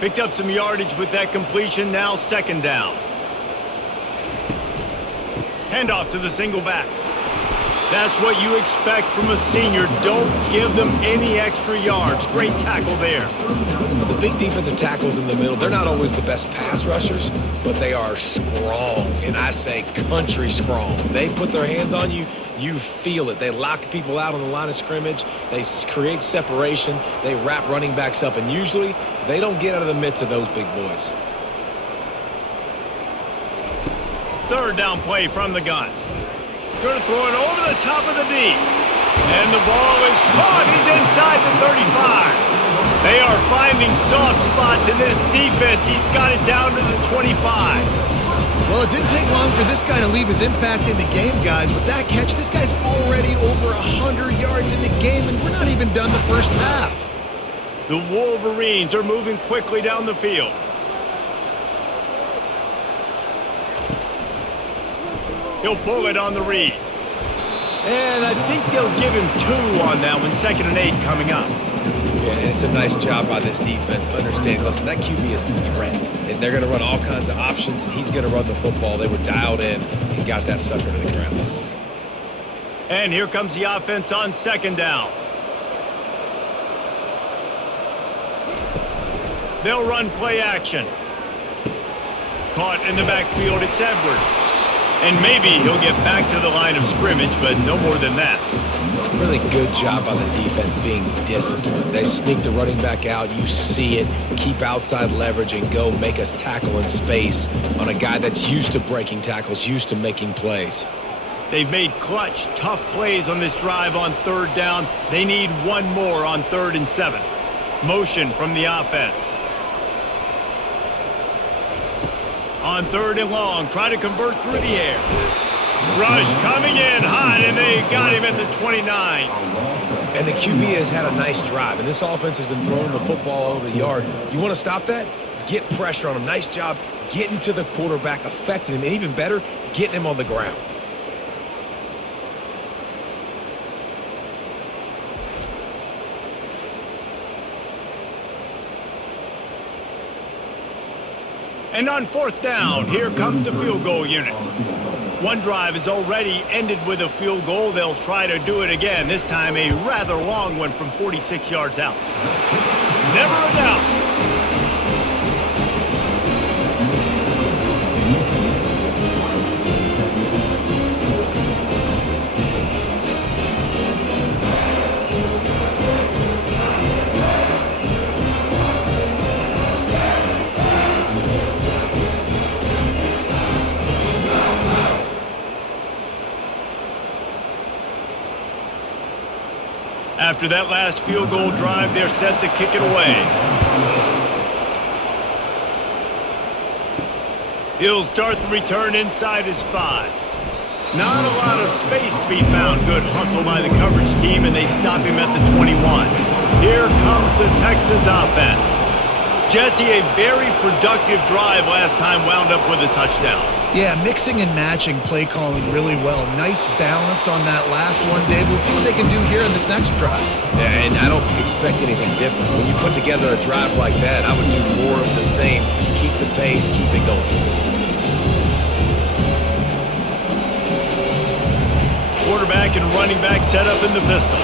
Picked up some yardage with that completion, now 2nd down. Handoff to the single back. That's what you expect from a senior. Don't give them any extra yards. Great tackle there. The big defensive tackles in the middle, they're not always the best pass rushers, but they are strong, and I say country strong. They put their hands on you, you feel it. They lock people out on the line of scrimmage. They create separation. They wrap running backs up, and usually they don't get out of the midst of those big boys. 3rd down play from the gun. Going to throw it over the top of the D. And the ball is caught. He's inside the 35. They are finding soft spots in this defense. He's got it down to the 25. Well, it didn't take long for this guy to leave his impact in the game, guys. With that catch, this guy's already over 100 yards in the game, and we're not even done the 1st half. The Wolverines are moving quickly down the field. He'll pull it on the read. And I think they'll give him 2 on that one. 2nd and 8 coming up. Yeah, and it's a nice job by this defense understanding, listen, that QB is the threat, and they're going to run all kinds of options, and he's going to run the football. They were dialed in and got that sucker to the ground. And here comes the offense on second down. They'll run play action. Caught in the backfield, it's Edwards. And maybe he'll get back to the line of scrimmage, but no more than that. Really good job on the defense being disciplined. They sneak the running back out. You see it. Keep outside leverage and go make us tackle in space on a guy that's used to breaking tackles, used to making plays. They've made clutch, tough plays on this drive on third down. They need one more on 3rd and 7. Motion from the offense. On 3rd and long, try to convert through the air. Rush coming in hot, and they got him at the 29. And the QB has had a nice drive, and this offense has been throwing the football over the yard. You want to stop that? Get pressure on him. Nice job getting to the quarterback, affecting him, and even better, getting him on the ground. And on 4th down, here comes the field goal unit. One drive is already ended with a field goal. They'll try to do it again, this time a rather long one from 46 yards out. Never a doubt. After that last field goal drive, they're set to kick it away. He'll start the return inside his 5. Not a lot of space to be found. Good hustle by the coverage team, and they stop him at the 21. Here comes the Texas offense. Jesse, a very productive drive last time, wound up with a touchdown. Yeah, mixing and matching play calling really well. Nice balance on that last one, Dave. Let's see what they can do here in this next drive. Yeah, and I don't expect anything different. When you put together a drive like that, I would do more of the same. Keep the pace, keep it going. Quarterback and running back set up in the pistol.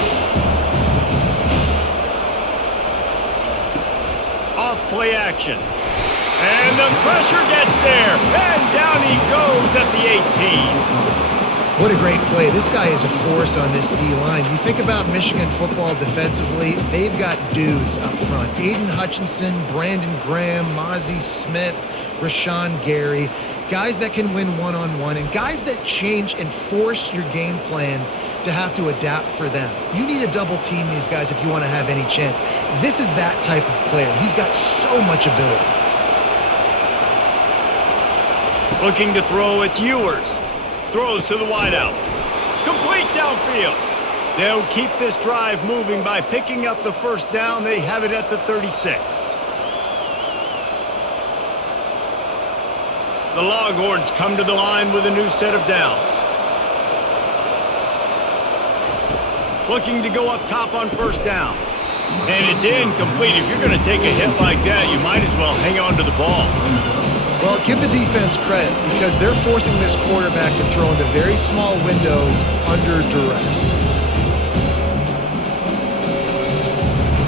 Off play action. And the pressure gets there. And down he goes at the 18. What a great play. This guy is a force on this D-line. You think about Michigan football defensively, they've got dudes up front. Aiden Hutchinson, Brandon Graham, Mozzie Smith, Rashawn Gary. Guys that can win one-on-one and guys that change and force your game plan to have to adapt for them. You need to double team these guys if you want to have any chance. This is that type of player. He's got so much ability. Looking to throw, it's Ewers. Throws to the wideout. Complete downfield. They'll keep this drive moving by picking up the first down. They have it at the 36. The Longhorns come to the line with a new set of downs. Looking to go up top on first down. And it's incomplete. If you're going to take a hit like that, you might as well hang on to the ball. Well, give the defense credit because they're forcing this quarterback to throw into very small windows under duress.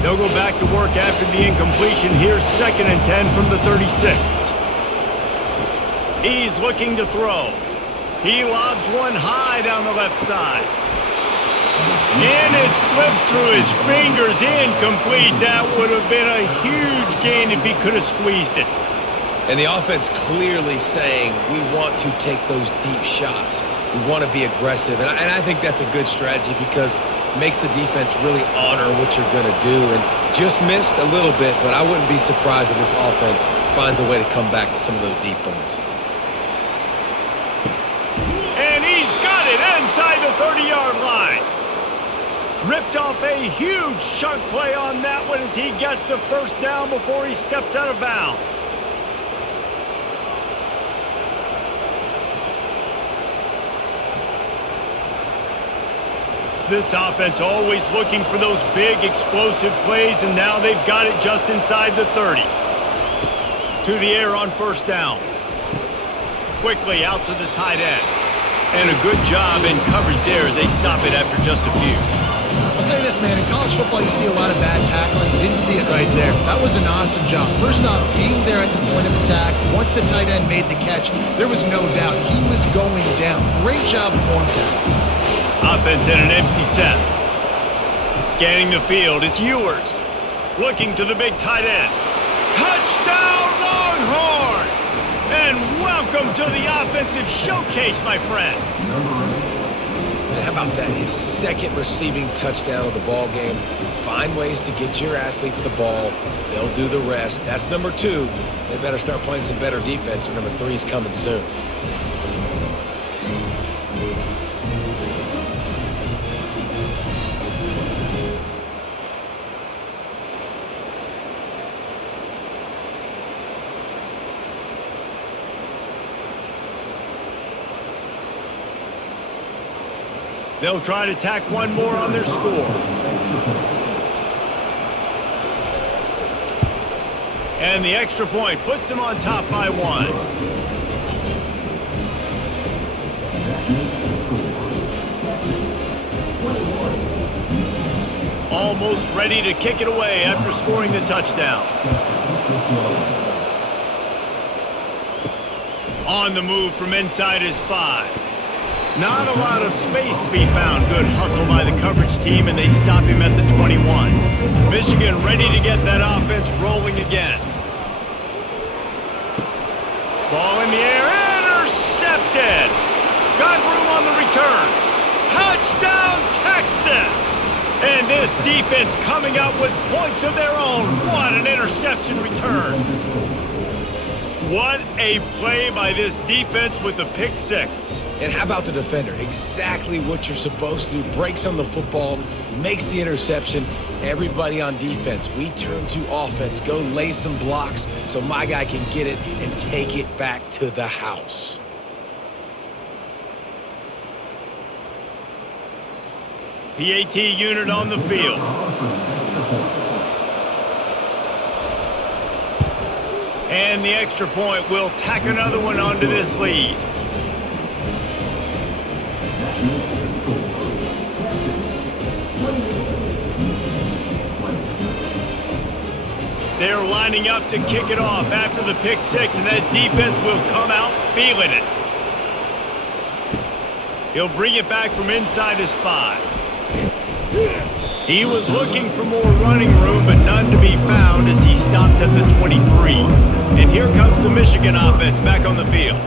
They'll go back to work after the incompletion. Here's 2nd and 10 from the 36. He's looking to throw. He lobs one high down the left side. And it slips through his fingers, incomplete. That would have been a huge gain if he could have squeezed it. And the offense clearly saying, we want to take those deep shots. We want to be aggressive. And I think that's a good strategy because it makes the defense really honor what you're going to do. And just missed a little bit, but I wouldn't be surprised if this offense finds a way to come back to some of those deep balls. And he's got it inside the 30-yard line. Ripped off a huge chunk play on that one as he gets the first down before he steps out of bounds. This offense always looking for those big, explosive plays, and now they've got it just inside the 30. To the air on first down. Quickly out to the tight end. And a good job in coverage there as they stop it after just a few. I'll say this, man. In college football, you see a lot of bad tackling. You didn't see it right there. That was an awesome job. First off, being there at the point of attack. Once the tight end made the catch, there was no doubt he was going down. Great job form tackle. Offense in an empty set. Scanning the field, it's Ewers. Looking to the big tight end. Touchdown, Longhorns! And welcome to the offensive showcase, my friend. And how about that? His second receiving touchdown of the ball game. Find ways to get your athletes the ball. They'll do the rest. That's number 2. They better start playing some better defense, or number 3 is coming soon. They'll try to tack one more on their score. And the extra point puts them on top by 1. Almost ready to kick it away after scoring the touchdown. On the move from inside his 5. Not a lot of space to be found. Good hustle by the coverage team, and they stop him at the 21. Michigan ready to get that offense rolling again. Ball in the air, intercepted. Got room on the return. Touchdown, Texas! And this defense coming up with points of their own. What an interception return. What a play by this defense with a pick 6. And how about the defender? Exactly what you're supposed to do. Breaks on the football, makes the interception. Everybody on defense, we turn to offense. Go lay some blocks so my guy can get it and take it back to the house. PAT unit on the field. And the extra point will tack another one onto this lead. They're lining up to kick it off after the pick 6, and that defense will come out feeling it. He'll bring it back from inside his 5. He was looking for more running room, but none to be found as he stopped at the 23. And here comes the Michigan offense back on the field.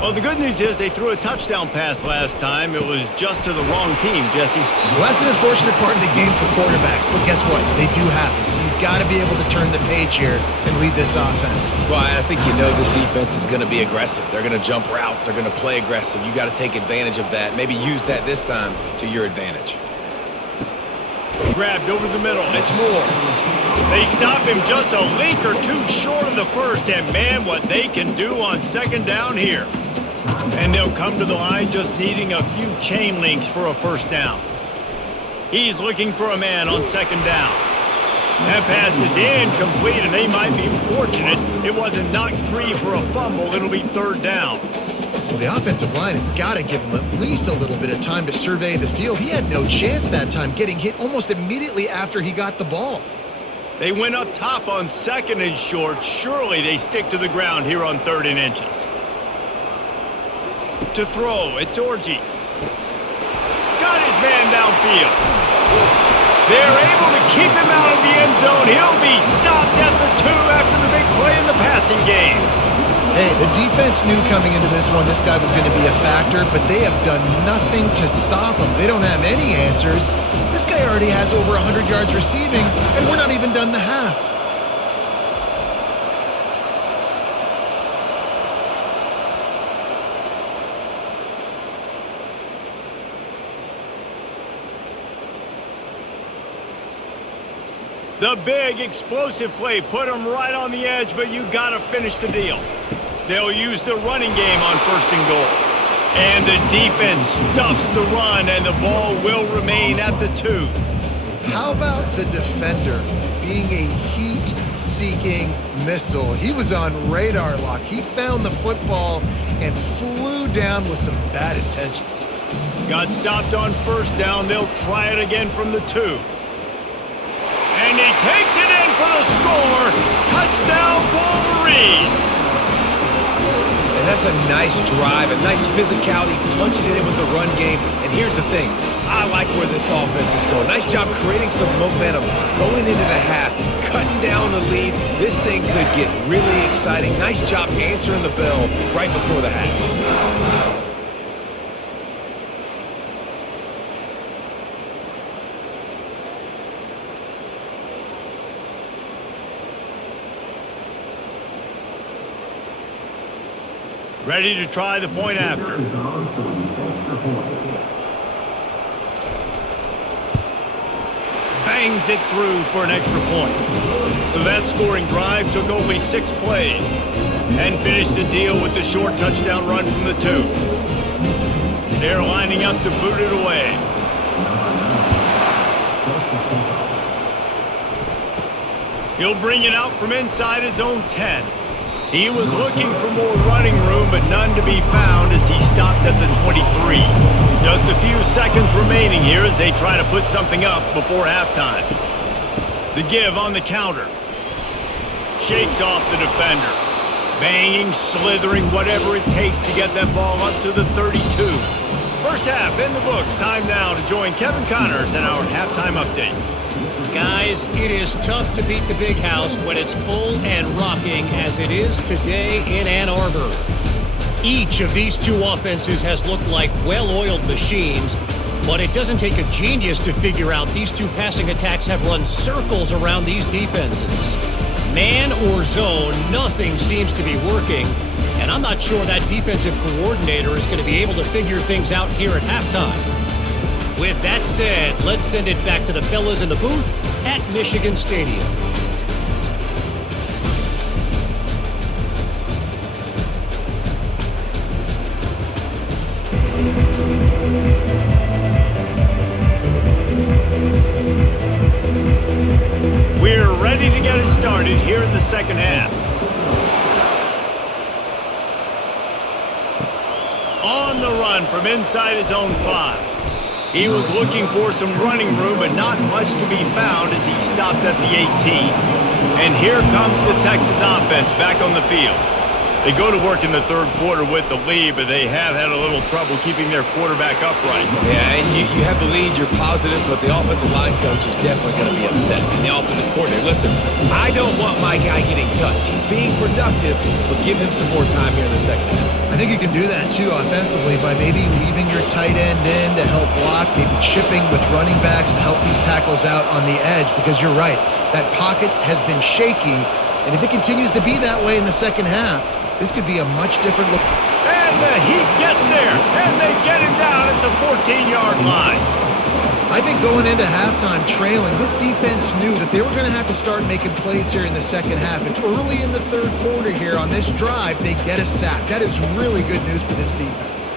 Well, the good news is they threw a touchdown pass last time. It was just to the wrong team, Jesse. Well, that's an unfortunate part of the game for quarterbacks, but guess what? They do happen, so you've got to be able to turn the page here and read this offense. Well, I think you know this defense is going to be aggressive. They're going to jump routes. They're going to play aggressive. You got to take advantage of that. Maybe use that this time to your advantage. Grabbed over the middle. It's Moore. They stop him just a link or two short of the first, and man, what they can do on second down here. And they'll come to the line just needing a few chain links for a first down. He's looking for a man on second down. That pass is incomplete, and they might be fortunate it wasn't knocked free for a fumble. It'll be third down. Well, the offensive line has got to give him at least a little bit of time to survey the field. He had no chance that time, getting hit almost immediately after he got the ball. They went up top on second and short. Surely they stick to the ground here on 3rd and inches. To throw, it's Orji. Got his man downfield. They're able to keep him out of the end zone. He'll be stopped at the 2 after the big play in the passing game. Hey, the defense knew coming into this one this guy was going to be a factor, but they have done nothing to stop him. They don't have any answers. This guy already has over 100 yards receiving, and we're not even done the half. The big explosive play put him right on the edge, but you got to finish the deal. They'll use the running game on 1st and goal. And the defense stuffs the run, and the ball will remain at the 2. How about the defender being a heat-seeking missile? He was on radar lock. He found the football and flew down with some bad intentions. Got stopped on first down. They'll try it again from the 2. And he takes it in for the score. Touchdown, Wolverines. And that's a nice drive, a nice physicality, punching it in with the run game. And here's the thing. I like where this offense is going. Nice job creating some momentum, going into the half, cutting down the lead. This thing could get really exciting. Nice job answering the bell right before the half. Ready to try the point after. Bangs it through for an extra point. So that scoring drive took only 6 plays and finished the deal with the short touchdown run from the 2. They're lining up to boot it away. He'll bring it out from inside his own 10. He was looking for more running room, but none to be found as he stopped at the 23. Just a few seconds remaining here as they try to put something up before halftime. The give on the counter. Shakes off the defender. Banging, slithering, whatever it takes to get that ball up to the 32. First half in the books. Time now to join Kevin Connors in our halftime update. Guys, it is tough to beat the Big House when it's full and rocking as it is today in Ann Arbor. Each of these two offenses has looked like well-oiled machines, but it doesn't take a genius to figure out these two passing attacks have run circles around these defenses. Man or zone, nothing seems to be working, and I'm not sure that defensive coordinator is going to be able to figure things out here at halftime. With that said, let's send it back to the fellas in the booth at Michigan Stadium. We're ready to get it started here in the second half. On the run from inside his own 5. He was looking for some running room, but not much to be found as he stopped at the 18. And here comes the Texas offense back on the field. They go to work in the third quarter with the lead, but they have had a little trouble keeping their quarterback upright. Yeah, and you have the lead, you're positive, but the offensive line coach is definitely going to be upset. And the offensive coordinator, listen, I don't want my guy getting touched. He's being productive, but give him some more time here in the second half. I think you can do that, too, offensively, by maybe leaving your tight end in to help block, maybe chipping with running backs to help these tackles out on the edge, because you're right, that pocket has been shaky, and if it continues to be that way in the second half, this could be a much different look. And the Heat gets there, and they get him down at the 14-yard line. I think going into halftime trailing, this defense knew that they were going to have to start making plays here in the second half. And early in the third quarter here on this drive, they get a sack. That is really good news for this defense.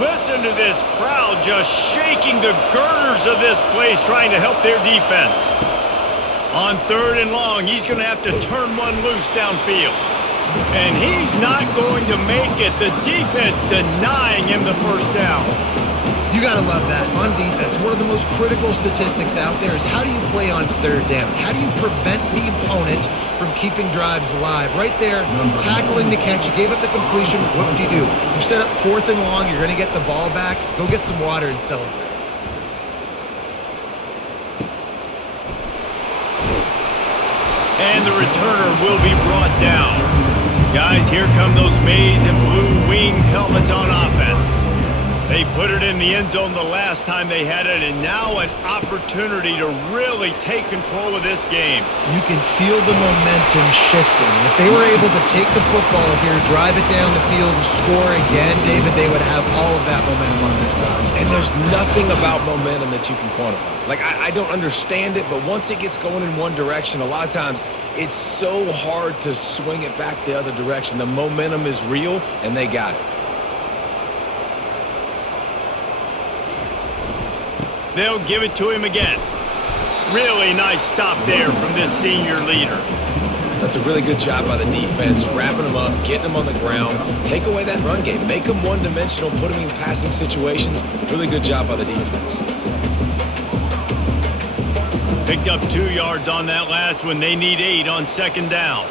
Listen to this crowd just shaking the girders of this place trying to help their defense. On 3rd and long, he's going to have to turn one loose downfield. And he's not going to make it. The defense denying him the first down. You got to love that on defense. One of the most critical statistics out there is how do you play on 3rd down? How do you prevent the opponent from keeping drives alive? Right there, tackling the catch. You gave up the completion. What do? You set up 4th and long. You're going to get the ball back. Go get some water and celebrate. And the returner will be brought down. Guys, here come those maize and blue winged helmets on offense. They put it in the end zone the last time they had it, and now an opportunity to really take control of this game. You can feel the momentum shifting. If they were able to take the football here, drive it down the field, and score again, David, they would have all of that momentum on their side. And there's nothing about momentum that you can quantify. Like, I don't understand it, but once it gets going in one direction, a lot of times it's so hard to swing it back the other direction. The momentum is real, and they got it. They'll give it to him again. Really nice stop there from this senior leader. That's a really good job by the defense, wrapping them up, getting them on the ground, take away that run game, make them one-dimensional, put them in passing situations. Really good job by the defense. Picked up 2 yards on that last one. They need 8 on second down.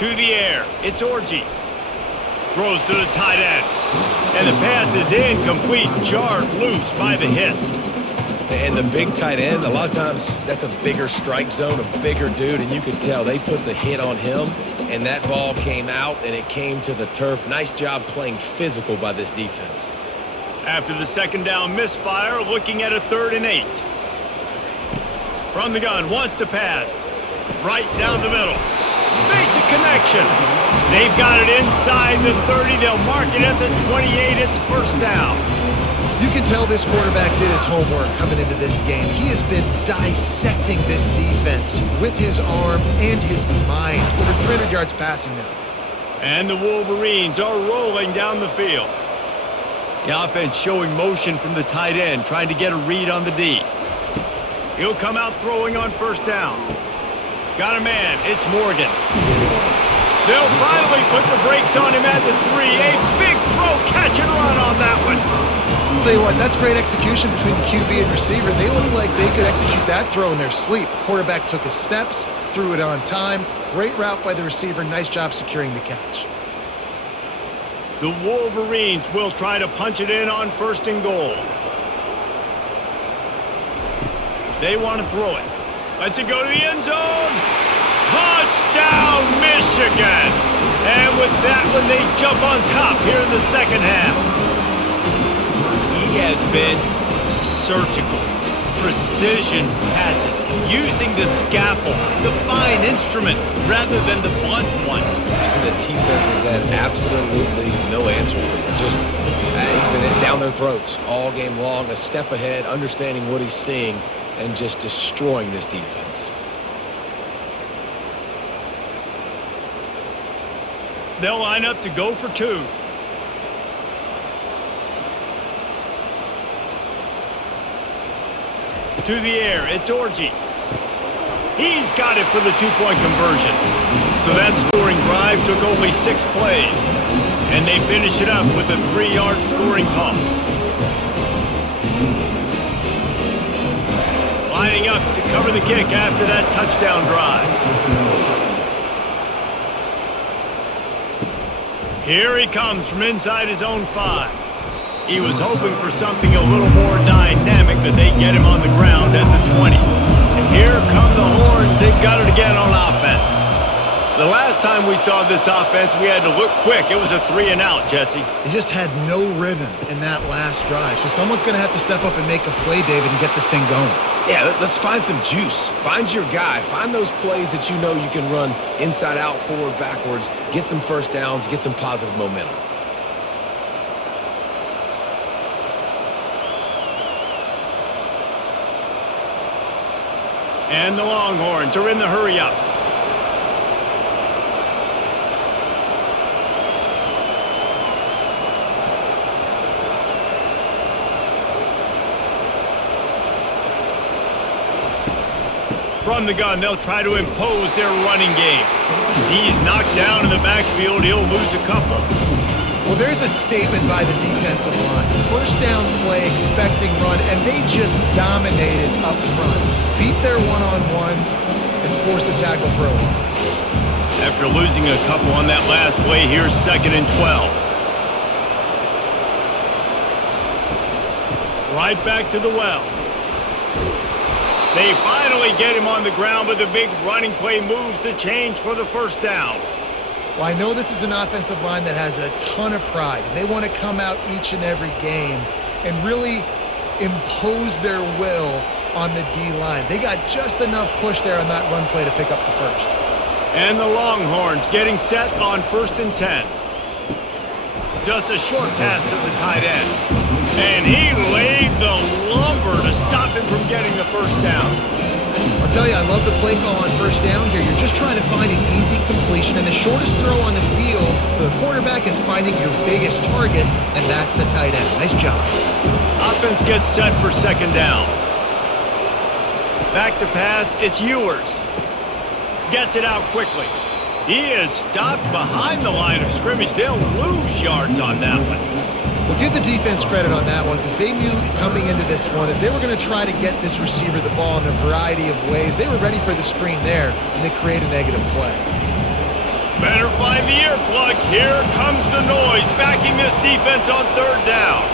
To the air. It's Orji. Throws to the tight end. And the pass is incomplete, jarred loose by the hit. And the big tight end, a lot of times that's a bigger strike zone, a bigger dude, and you could tell they put the hit on him, and that ball came out, and it came to the turf. Nice job playing physical by this defense. After the second down misfire, looking at a 3rd and 8. From the gun, wants to pass. Right down the middle. Makes a connection. They've got it inside the 30. They'll mark it at the 28. It's first down. You can tell this quarterback did his homework coming into this game. He has been dissecting this defense with his arm and his mind. Over 300 yards passing now. And the Wolverines are rolling down the field. The offense showing motion from the tight end, trying to get a read on the D. He'll come out throwing on first down. Got a man. It's Morgan. They'll finally put the brakes on him at the 3. A big throw, catch and run on that one. I'll tell you what, that's great execution between the QB and receiver. They look like they could execute that throw in their sleep. Quarterback took his steps, threw it on time. Great route by the receiver. Nice job securing the catch. The Wolverines will try to punch it in on 1st and goal. They want to throw it. Lets it go to the end zone. Touchdown, Michigan! And with that one, they jump on top here in the second half. He has been surgical. Precision passes, using the scalpel, the fine instrument, rather than the blunt one. And the defense has had absolutely no answer for him. Just, he's been down their throats all game long, a step ahead, understanding what he's seeing, and just destroying this defense. They'll line up to go for 2. To the air, it's Orji. He's got it for the 2-point conversion. So that scoring drive took only 6 plays. And they finish it up with a 3-yard scoring toss. Lining up to cover the kick after that touchdown drive. Here he comes from inside his own 5. He was hoping for something a little more dynamic, but they get him on the ground at the 20. And here come the horns. They've got it again on offense. The last time we saw this offense, we had to look quick. It was a 3 and out, Jesse. They just had no rhythm in that last drive. So someone's going to have to step up and make a play, David, and get this thing going. Yeah, let's find some juice. Find your guy. Find those plays that you know you can run inside out, forward, backwards. Get some first downs. Get some positive momentum. And the Longhorns are in the hurry-up. From the gun, they'll try to impose their running game. He's knocked down in the backfield. He'll lose a couple. Well, there's a statement by the defensive line. First down play, expecting run, and they just dominated up front. Beat their one-on-ones and forced a tackle for a loss. After losing a couple on that last play, here's 2nd and 12. Right back to the well. They finally get him on the ground, but the big running play moves the change for the first down. Well, I know this is an offensive line that has a ton of pride, and they want to come out each and every game and really impose their will on the D-line. They got just enough push there on that run play to pick up the first. And the Longhorns getting set on 1st and 10. Just a short pass to the tight end. And he laid the lumber to stop him from getting the first down. I'll tell you, I love the play call on 1st down here. You're just trying to find an easy completion, and the shortest throw on the field for the quarterback is finding your biggest target, and that's the tight end. Nice job. Offense gets set for 2nd down. Back to pass, it's Ewers. Gets it out quickly. He is stopped behind the line of scrimmage. They'll lose yards on that one. Well, give the defense credit on that one because they knew coming into this one that they were going to try to get this receiver the ball in a variety of ways. They were ready for the screen there, and they create a negative play. Better find the earplugs. Here comes the noise, backing this defense on 3rd down.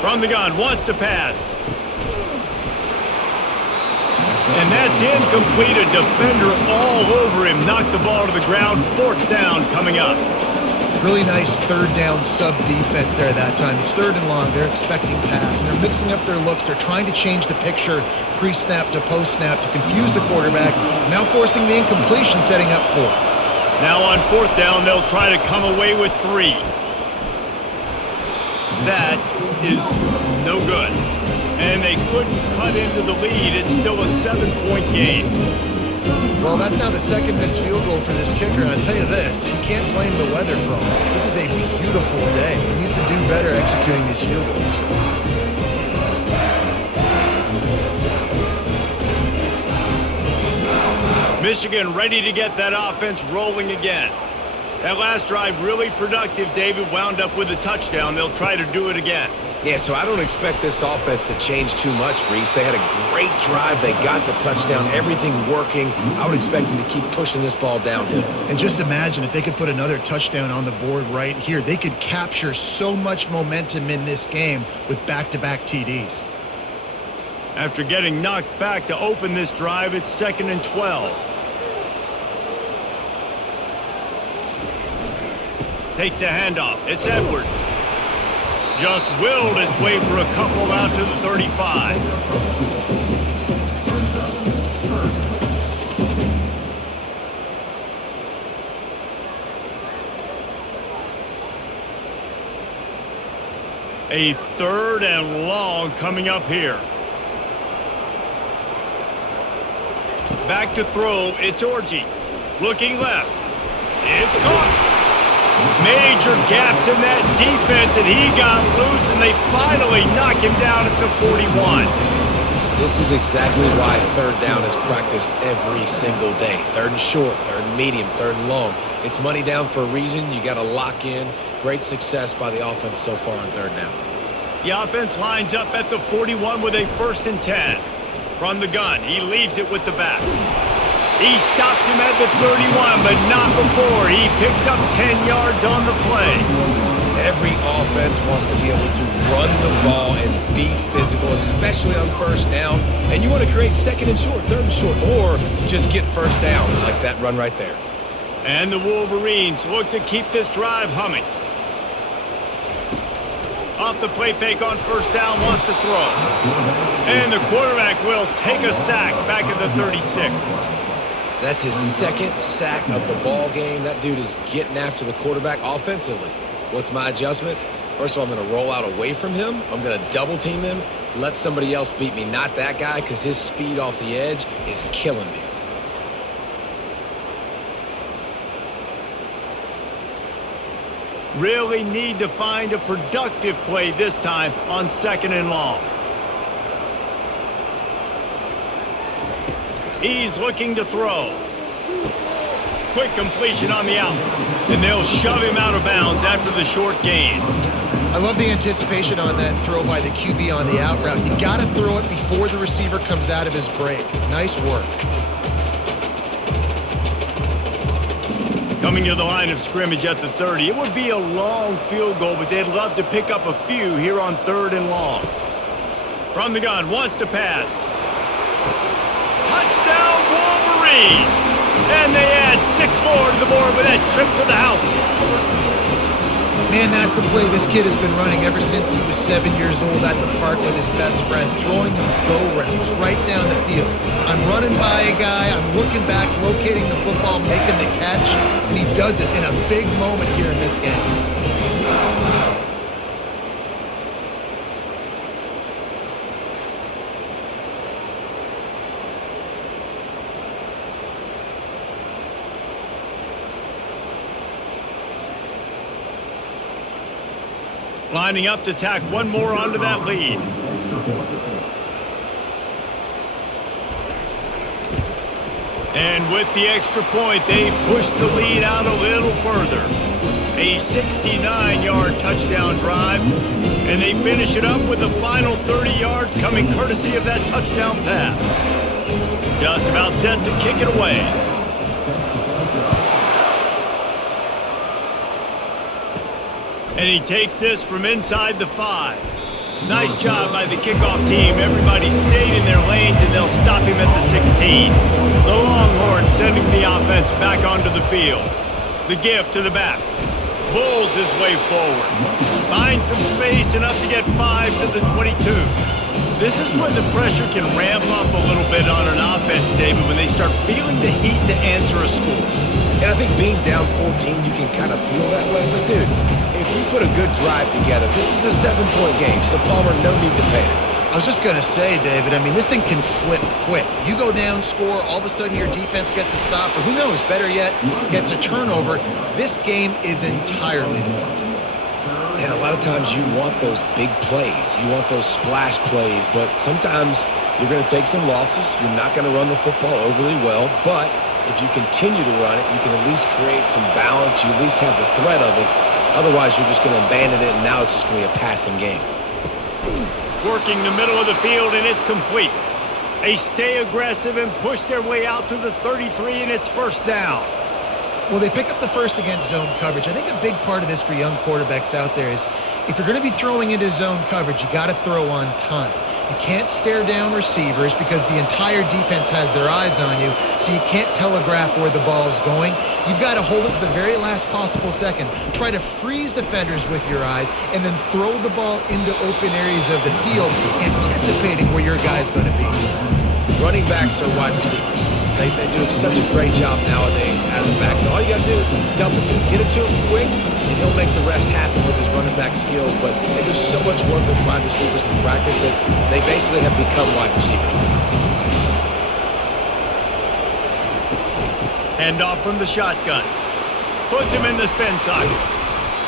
From the gun, wants to pass. And that's incomplete. A defender all over him. Knocked the ball to the ground. 4th down coming up. Really nice 3rd down sub-defense there that time. It's 3rd and long. They're expecting pass, and they're mixing up their looks. They're trying to change the picture pre-snap to post-snap to confuse the quarterback. Now forcing the incompletion, setting up 4th. Now on 4th down, they'll try to come away with 3. That is no good. And they couldn't cut into the lead. It's still a 7-point game. Well, that's now the 2nd missed field goal for this kicker. And I'll tell you this, you can't blame the weather for all this. This is a beautiful day. He needs to do better executing these field goals. Michigan ready to get that offense rolling again. That last drive really productive. David wound up with a touchdown. They'll try to do it again. Yeah, so I don't expect this offense to change too much, Reese. They had a great drive. They got the touchdown, everything working. I would expect them to keep pushing this ball downhill. And just imagine if they could put another touchdown on the board right here. They could capture so much momentum in this game with back-to-back TDs. After getting knocked back to open this drive, it's 2nd and 12. Takes the handoff. It's Edwards. Just willed his way for a couple out to the 35. A 3rd and long coming up here. Back to throw. It's Orji. Looking left. It's caught. Major gaps in that defense, and he got loose, and they finally knock him down at the 41. This is exactly why 3rd down is practiced every single day. 3rd and short, 3rd and medium, 3rd and long. It's money down for a reason. You got to lock in. Great success by the offense so far on 3rd down. The offense lines up at the 41 with a 1st and 10. From the gun, he leaves it with the back. He stops him at the 31, but not before. He picks up 10 yards on the play. Every offense wants to be able to run the ball and be physical, especially on 1st down. And you want to create 2nd and short, 3rd and short, or just get 1st downs like that run right there. And the Wolverines look to keep this drive humming. Off the play fake on 1st down, wants to throw. And the quarterback will take a sack back at the 36. That's his 2nd sack of the ball game. That dude is getting after the quarterback offensively. What's my adjustment? First of all, I'm going to roll out away from him. I'm going to double team him. Let somebody else beat me, not that guy, because his speed off the edge is killing me. Really need to find a productive play this time on 2nd and long. He's looking to throw. Quick completion on the out. And they'll shove him out of bounds after the short gain. I love the anticipation on that throw by the QB on the out route. You got to throw it before the receiver comes out of his break. Nice work. Coming to the line of scrimmage at the 30. It would be a long field goal, but they'd love to pick up a few here on 3rd and long. From the gun, wants to pass. Touchdown, Wolverines! And they add 6 more to the board with that trip to the house. Man, that's a play this kid has been running ever since he was 7 years old at the park with his best friend, throwing him go routes right down the field. I'm running by a guy, I'm looking back, locating the football, making the catch, and he does it in a big moment here in this game. Lining up to tack one more onto that lead. And with the extra point, they push the lead out a little further. A 69-yard touchdown drive, and they finish it up with the final 30 yards coming courtesy of that touchdown pass. Just about set to kick it away. And he takes this from inside the 5. Nice job by the kickoff team. Everybody stayed in their lanes, and they'll stop him at the 16. The Longhorns sending the offense back onto the field. The give to the back. Bulls his way forward. Finds some space, enough to get 5 to the 22. This is when the pressure can ramp up a little bit on an offense, David, when they start feeling the heat to answer a score. And I think being down 14, you can kind of feel that way. But, dude, if you put a good drive together, this is a 7-point game, so Palmer, no need to panic. I was just going to say, David, I mean, this thing can flip quick. You go down, score, all of a sudden your defense gets a stop, or who knows, better yet, gets a turnover. This game is entirely different. And a lot of times you want those big plays. You want those splash plays, but sometimes you're going to take some losses. You're not going to run the football overly well, but if you continue to run it, you can at least create some balance. You at least have the threat of it. Otherwise, you're just going to abandon it, and now it's just going to be a passing game. Working the middle of the field, and it's complete. They stay aggressive and push their way out to the 33, and it's first down. Well, they pick up the first against zone coverage. I think a big part of this for young quarterbacks out there is if you're going to be throwing into zone coverage, you got to throw on time. You can't stare down receivers because the entire defense has their eyes on you, so you can't telegraph where the ball's going. You've got to hold it to the very last possible second. Try to freeze defenders with your eyes and then throw the ball into open areas of the field, anticipating where your guy's going to be. Running backs are wide receivers. They do such a great job nowadays out of the backfield. All you got to do is dump it to him, get it to him quick, and he'll make the rest happen with his running back skills. But they do so much work with wide receivers in practice that they basically have become wide receivers. Hand off from the shotgun. Puts him in the spin cycle.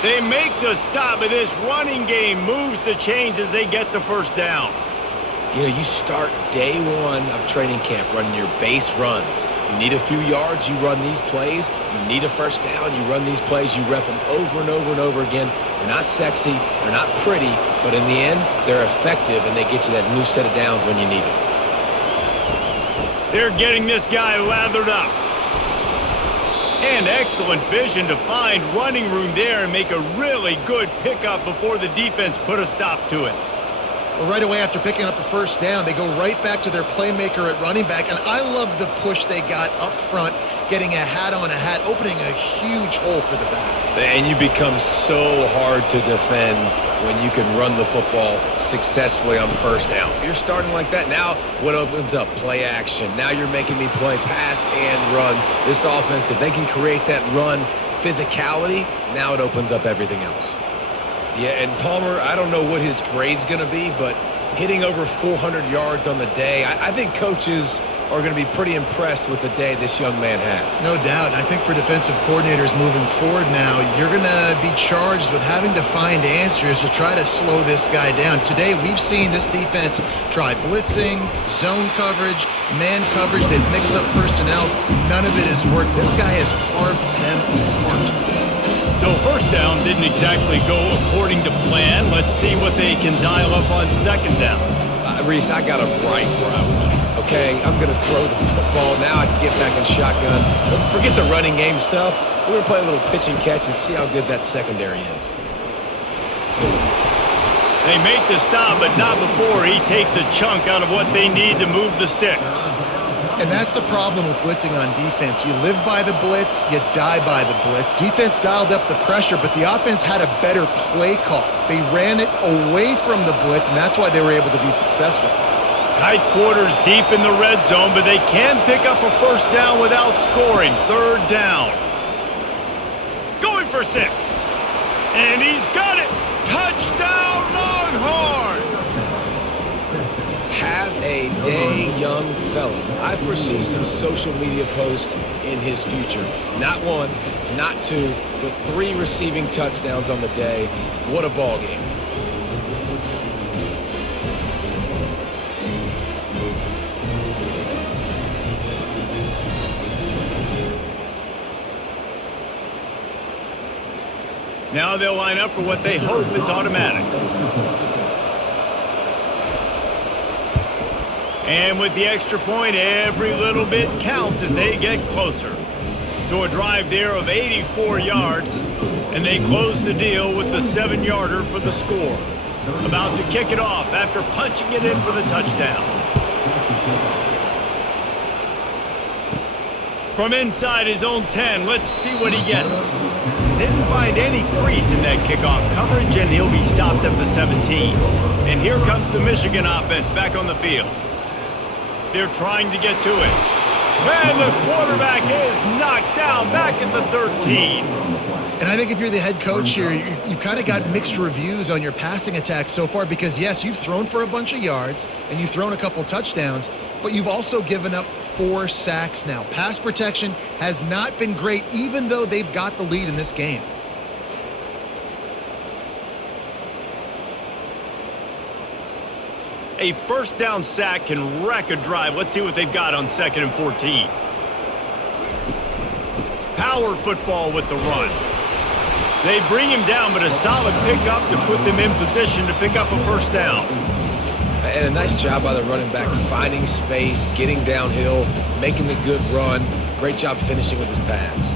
They make the stop, but this running game moves the chains as they get the first down. You know, you start day one of training camp running your base runs. You need a few yards, you run these plays. You need a first down, you run these plays. You rep them over and over and over again. They're not sexy, they're not pretty, but in the end, they're effective, and they get you that new set of downs when you need it. They're getting this guy lathered up. And excellent vision to find running room there and make a really good pickup before the defense put a stop to it. Well, right away after picking up a first down, they go right back to their playmaker at running back, and I love the push they got up front, getting a hat on a hat, opening a huge hole for the back. And you become so hard to defend when you can run the football successfully on first down. You're starting like that. Now what opens up? Play action. Now you're making me play pass and run. This offense, if they can create that run physicality, now it opens up everything else. Yeah, and Palmer, I don't know what his grade's going to be, but hitting over 400 yards on the day, I think coaches are going to be pretty impressed with the day this young man had. No doubt. And I think for defensive coordinators moving forward now, you're going to be charged with having to find answers to try to slow this guy down. Today, we've seen this defense try blitzing, zone coverage, man coverage. They mix up personnel. None of it has worked. This guy has carved them apart. So first down didn't exactly go according to plan. Let's see what they can dial up on second down. Reese, I got him right where I want him. Okay, I'm going to throw the football. Now I can get back in shotgun. Forget the running game stuff. We're going to play a little pitch and catch and see how good that secondary is. They make the stop, but not before he takes a chunk out of what they need to move the sticks. And that's the problem with blitzing on defense. You live by the blitz, you die by the blitz. Defense dialed up the pressure, but the offense had a better play call. They ran it away from the blitz, and that's why they were able to be successful. Tight quarters deep in the red zone, but they can pick up a first down without scoring. Third down. Going for 6. And he's got it. Touchdown, Longhorns! Have a day, young fella. I foresee some social media posts in his future. Not 1, not 2, but 3 receiving touchdowns on the day. What a ball game. Now they'll line up for what they hope is automatic. And with the extra point, every little bit counts as they get closer. So a drive there of 84 yards, and they close the deal with the 7-yarder for the score. About to kick it off after punching it in for the touchdown. From inside his own 10, let's see what he gets. Didn't find any crease in that kickoff coverage, and he'll be stopped at the 17. And here comes the Michigan offense back on the field. They're trying to get to it. And the quarterback is knocked down back at the 13. And I think if you're the head coach here, you've kind of got mixed reviews on your passing attack so far because, yes, you've thrown for a bunch of yards and you've thrown a couple touchdowns, but you've also given up 4 sacks now. Pass protection has not been great, even though they've got the lead in this game. A first down sack can wreck a drive. Let's see what they've got on 2nd and 14. Power football with the run. They bring him down, but a solid pickup to put them in position to pick up a first down. And a nice job by the running back, finding space, getting downhill, making a good run. Great job finishing with his pads.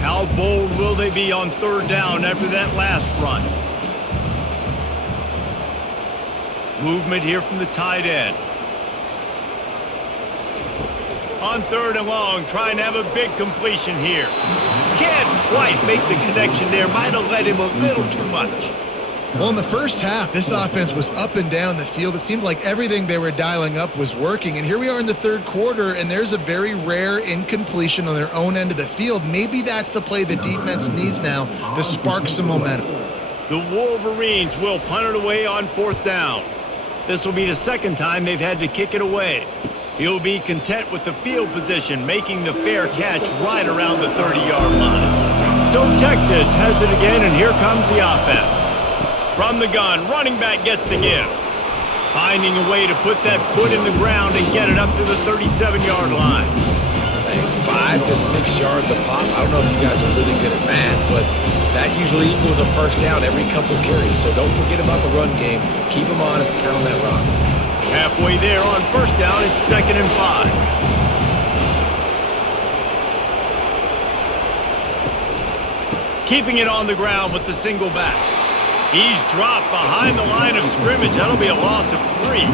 How bold will they be on 3rd down after that last run? Movement here from the tight end. On 3rd and long, trying to have a big completion here. Can't quite make the connection there. Might have led him a little too much. Well, in the first half, this offense was up and down the field. It seemed like everything they were dialing up was working. And here we are in the 3rd quarter, and there's a very rare incompletion on their own end of the field. Maybe that's the play the defense needs now to spark some momentum. The Wolverines will punt it away on 4th down. This will be the 2nd time they've had to kick it away. He'll be content with the field position, making the fair catch right around the 30-yard line. So Texas has it again, and here comes the offense. From the gun, running back gets to give. Finding a way to put that foot in the ground and get it up to the 37-yard line. Hey, 5 to 6 yards a pop. I don't know if you guys are really good at math, but that usually equals a first down every couple carries. So don't forget about the run game. Keep them honest and count on that rock. Halfway there on 1st down, it's 2nd and 5. Keeping it on the ground with the single back. He's dropped behind the line of scrimmage. That'll be a loss of 3.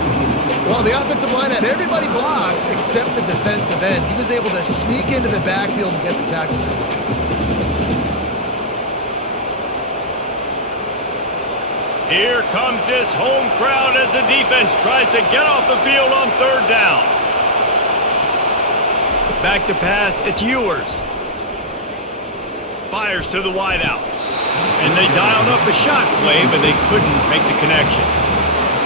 Well, the offensive line had everybody blocked except the defensive end. He was able to sneak into the backfield and get the tackle for loss. Here comes this home crowd as the defense tries to get off the field on 3rd down. Back to pass, it's Ewers. Fires to the wideout. And they dialed up a shot play, but they couldn't make the connection.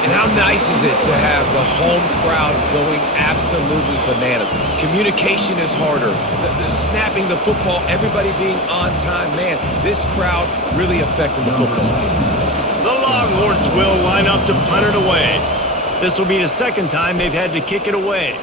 And how nice is it to have the home crowd going absolutely bananas? Communication is harder. The snapping the football, everybody being on time. Man, this crowd really affected the football game. The Longhorns will line up to punt it away. This will be the 2nd time they've had to kick it away.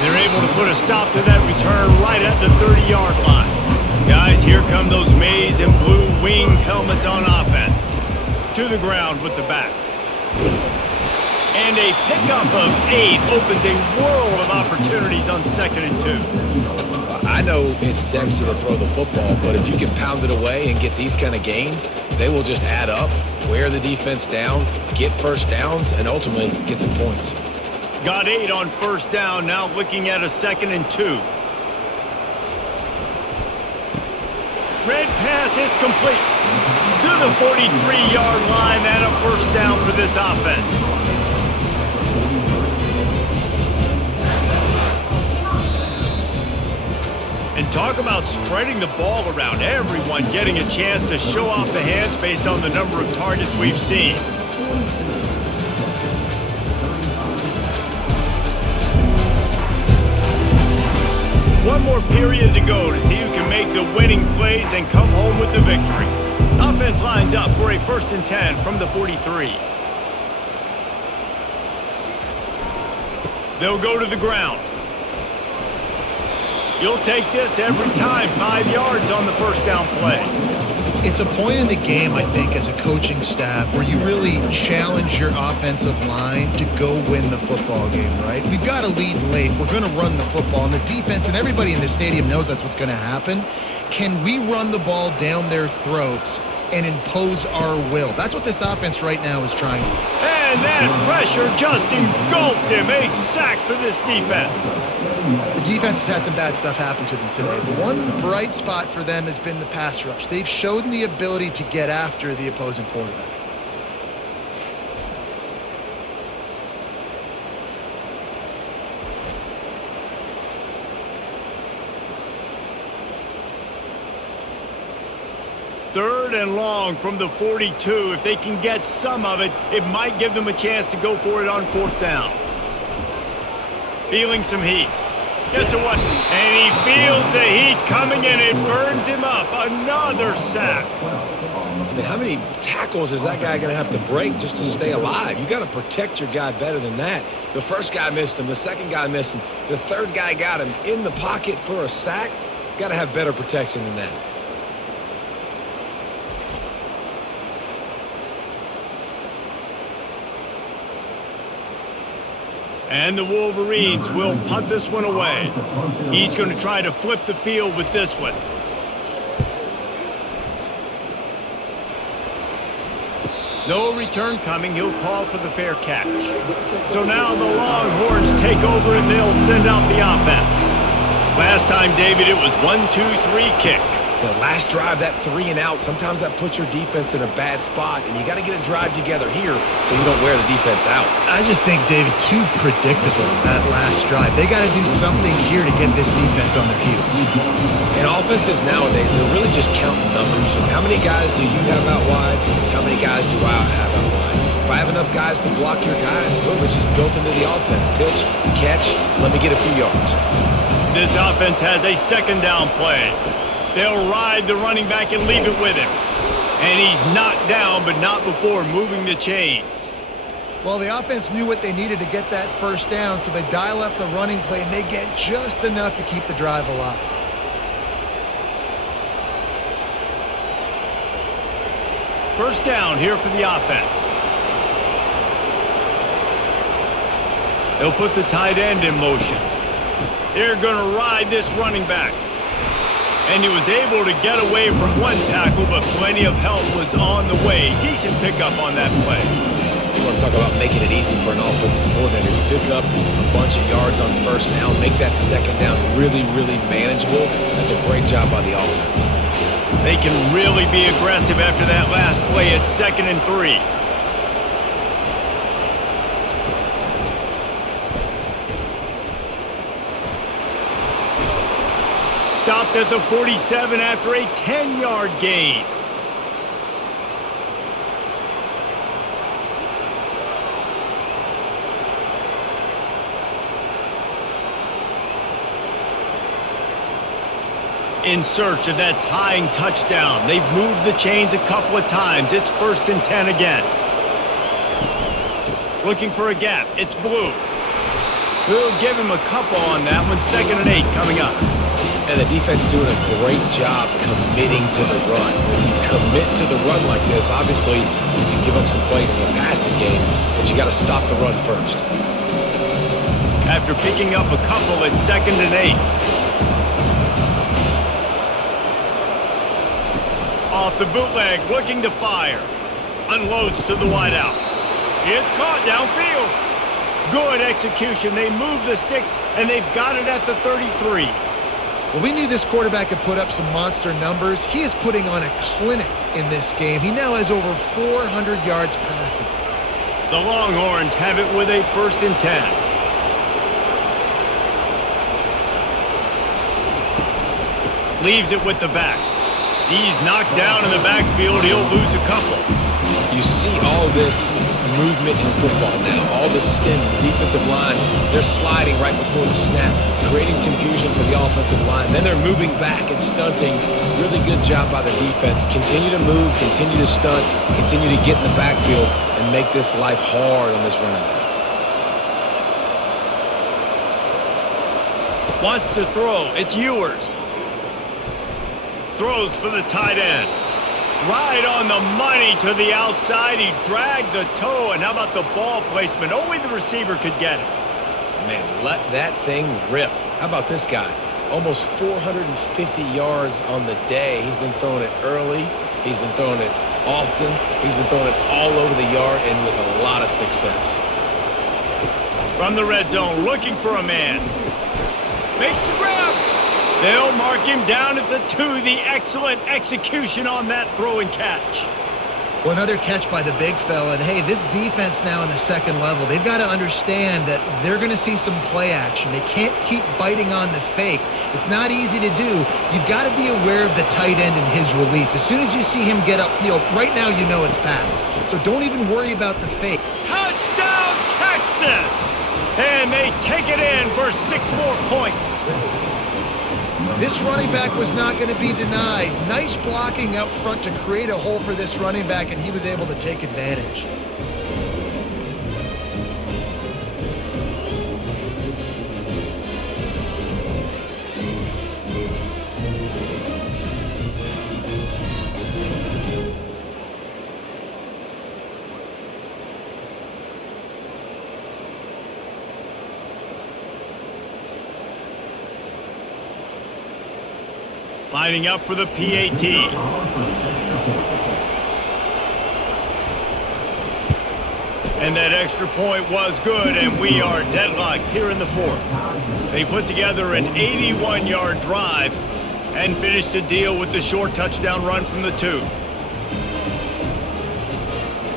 They're able to put a stop to that return right at the 30-yard line. Guys, here come those maize and blue winged helmets on offense. To the ground with the back. And a pickup of 8 opens a world of opportunities on 2nd and 2. I know it's sexy to throw the football, but if you can pound it away and get these kind of gains, they will just add up, wear the defense down, get first downs, and ultimately get some points. Got 8 on 1st down, now looking at a 2nd and 2. Red pass, it's complete. To the 43-yard line and a 1st down for this offense. And talk about spreading the ball around. Everyone getting a chance to show off the hands based on the number of targets we've seen. One more period to go to see who can make the winning plays and come home with the victory. Offense lines up for a 1st and 10 from the 43. They'll go to the ground. You'll take this every time. 5 yards on the 1st down play. It's a point in the game, I think, as a coaching staff where you really challenge your offensive line to go win the football game, right? We've got to lead late. We're going to run the football. And the defense and everybody in the stadium knows that's what's going to happen. Can we run the ball down their throats and impose our will? That's what this offense right now is trying to do. And that pressure just engulfed him. A sack for this defense. The defense has had some bad stuff happen to them today. The one bright spot for them has been the pass rush. They've shown the ability to get after the opposing quarterback. Third and long from the 42. If they can get some of it, it might give them a chance to go for it on 4th down. Feeling some heat. Gets a one, and he feels the heat coming in. It burns him up. Another sack. I mean, how many tackles is that guy going to have to break just to stay alive? You got to protect your guy better than that. The first guy missed him. The second guy missed him. The third guy got him in the pocket for a sack. Got to have better protection than that. And the Wolverines will punt this one away. He's going to try to flip the field with this one. No return coming. He'll call for the fair catch. So now the Longhorns take over and they'll send out the offense. Last time, David, it was 1-2-3 kick. The last drive, that 3 and out, sometimes that puts your defense in a bad spot, and you got to get a drive together here so you don't wear the defense out. I just think, David, too predictable, that last drive. They got to do something here to get this defense on their heels. And offenses nowadays, they're really just counting numbers. How many guys do you have out wide? How many guys do I have out wide? If I have enough guys to block your guys, boom, it's just built into the offense. Pitch, catch, let me get a few yards. This offense has a 2nd down play. They'll ride the running back and leave it with him. And he's knocked down, but not before moving the chains. Well, the offense knew what they needed to get that 1st down, so they dial up the running play, and they get just enough to keep the drive alive. First down here for the offense. They'll put the tight end in motion. They're going to ride this running back. And he was able to get away from one tackle, but plenty of help was on the way. Decent pickup on that play. You want to talk about making it easy for an offensive coordinator. You pick up a bunch of yards on 1st down, make that 2nd down really, really manageable. That's a great job by the offense. They can really be aggressive after that last play at 2nd and 3. Stopped at the 47 after a 10-yard gain. In search of that tying touchdown. They've moved the chains a couple of times. It's 1st and 10 again. Looking for a gap. It's Blue. We'll give him a couple on that one. 2nd and 8 coming up. And the defense doing a great job committing to the run. When you commit to the run like this, obviously you can give up some plays in the passing game, but you got to stop the run first. After picking up a couple at 2nd and 8. Off the bootleg, looking to fire. Unloads to the wideout. It's caught downfield. Good execution. They move the sticks, and they've got it at the 33. Well, we knew this quarterback could put up some monster numbers. He is putting on a clinic in this game. He now has over 400 yards passing. The Longhorns have it with a 1st and 10. Leaves it with the back. He's knocked down in the backfield. He'll lose a couple. You see all this movement in football now. All the stim in the defensive line. They're sliding right before the snap, creating confusion for the offensive line. Then they're moving back and stunting. Really good job by the defense. Continue to move, continue to stunt, continue to get in the backfield and make this life hard on this running back. Wants to throw. It's Ewers. Throws for the tight end. Right on the money to the outside. He dragged the toe. And how about the ball placement? Only the receiver could get it. Man, let that thing rip. How about this guy? Almost 450 yards on the day. He's been throwing it early. He's been throwing it often. He's been throwing it all over the yard and with a lot of success. From the red zone, looking for a man. Makes the grab. They'll mark him down at the 2. The excellent execution on that throw and catch. Well, another catch by the big fella. And, hey, this defense now in the 2nd level, they've got to understand that they're going to see some play action. They can't keep biting on the fake. It's not easy to do. You've got to be aware of the tight end and his release. As soon as you see him get upfield, right now you know it's pass. So don't even worry about the fake. Touchdown, Texas! And they take it in for 6 more points. This running back was not going to be denied. Nice blocking up front to create a hole for this running back, and he was able to take advantage. Lining up for the PAT. And that extra point was good, and we are deadlocked here in the 4th. They put together an 81-yard drive and finished the deal with the short touchdown run from the 2.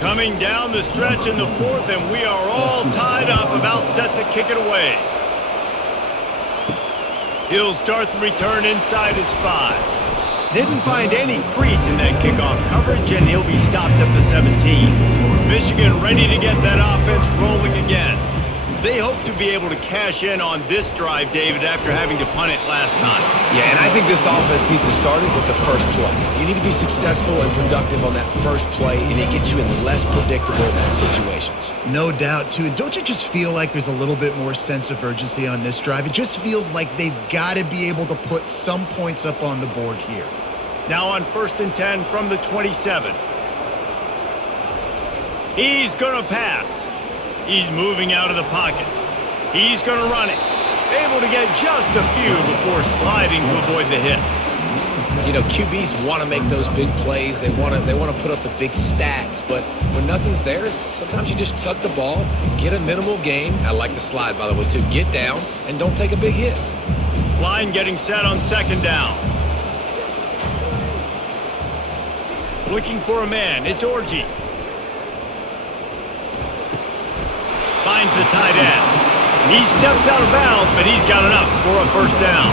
Coming down the stretch in the 4th, and we are all tied up, about set to kick it away. He'll start the return inside his 5. Didn't find any crease in that kickoff coverage, and he'll be stopped at the 17. Michigan ready to get that offense rolling again. They hope to be able to cash in on this drive, David, after having to punt it last time. Yeah, and I think this offense needs to start it with the first play. You need to be successful and productive on that first play, and it gets you in less predictable situations. No doubt, too. And don't you just feel like there's a little bit more sense of urgency on this drive? It just feels like they've got to be able to put some points up on the board here. Now on 1st and 10 from the 27. He's going to pass. He's moving out of the pocket. He's going to run it. Able to get just a few before sliding to avoid the hits. You know, QBs want to make those big plays. They want to put up the big stats. But when nothing's there, sometimes you just tuck the ball, get a minimal gain. I like the slide, by the way, too. Get down and don't take a big hit. Line getting set on 2nd down. Looking for a man. It's Orji. Finds the tight end. He steps out of bounds, but he's got enough for a 1st down.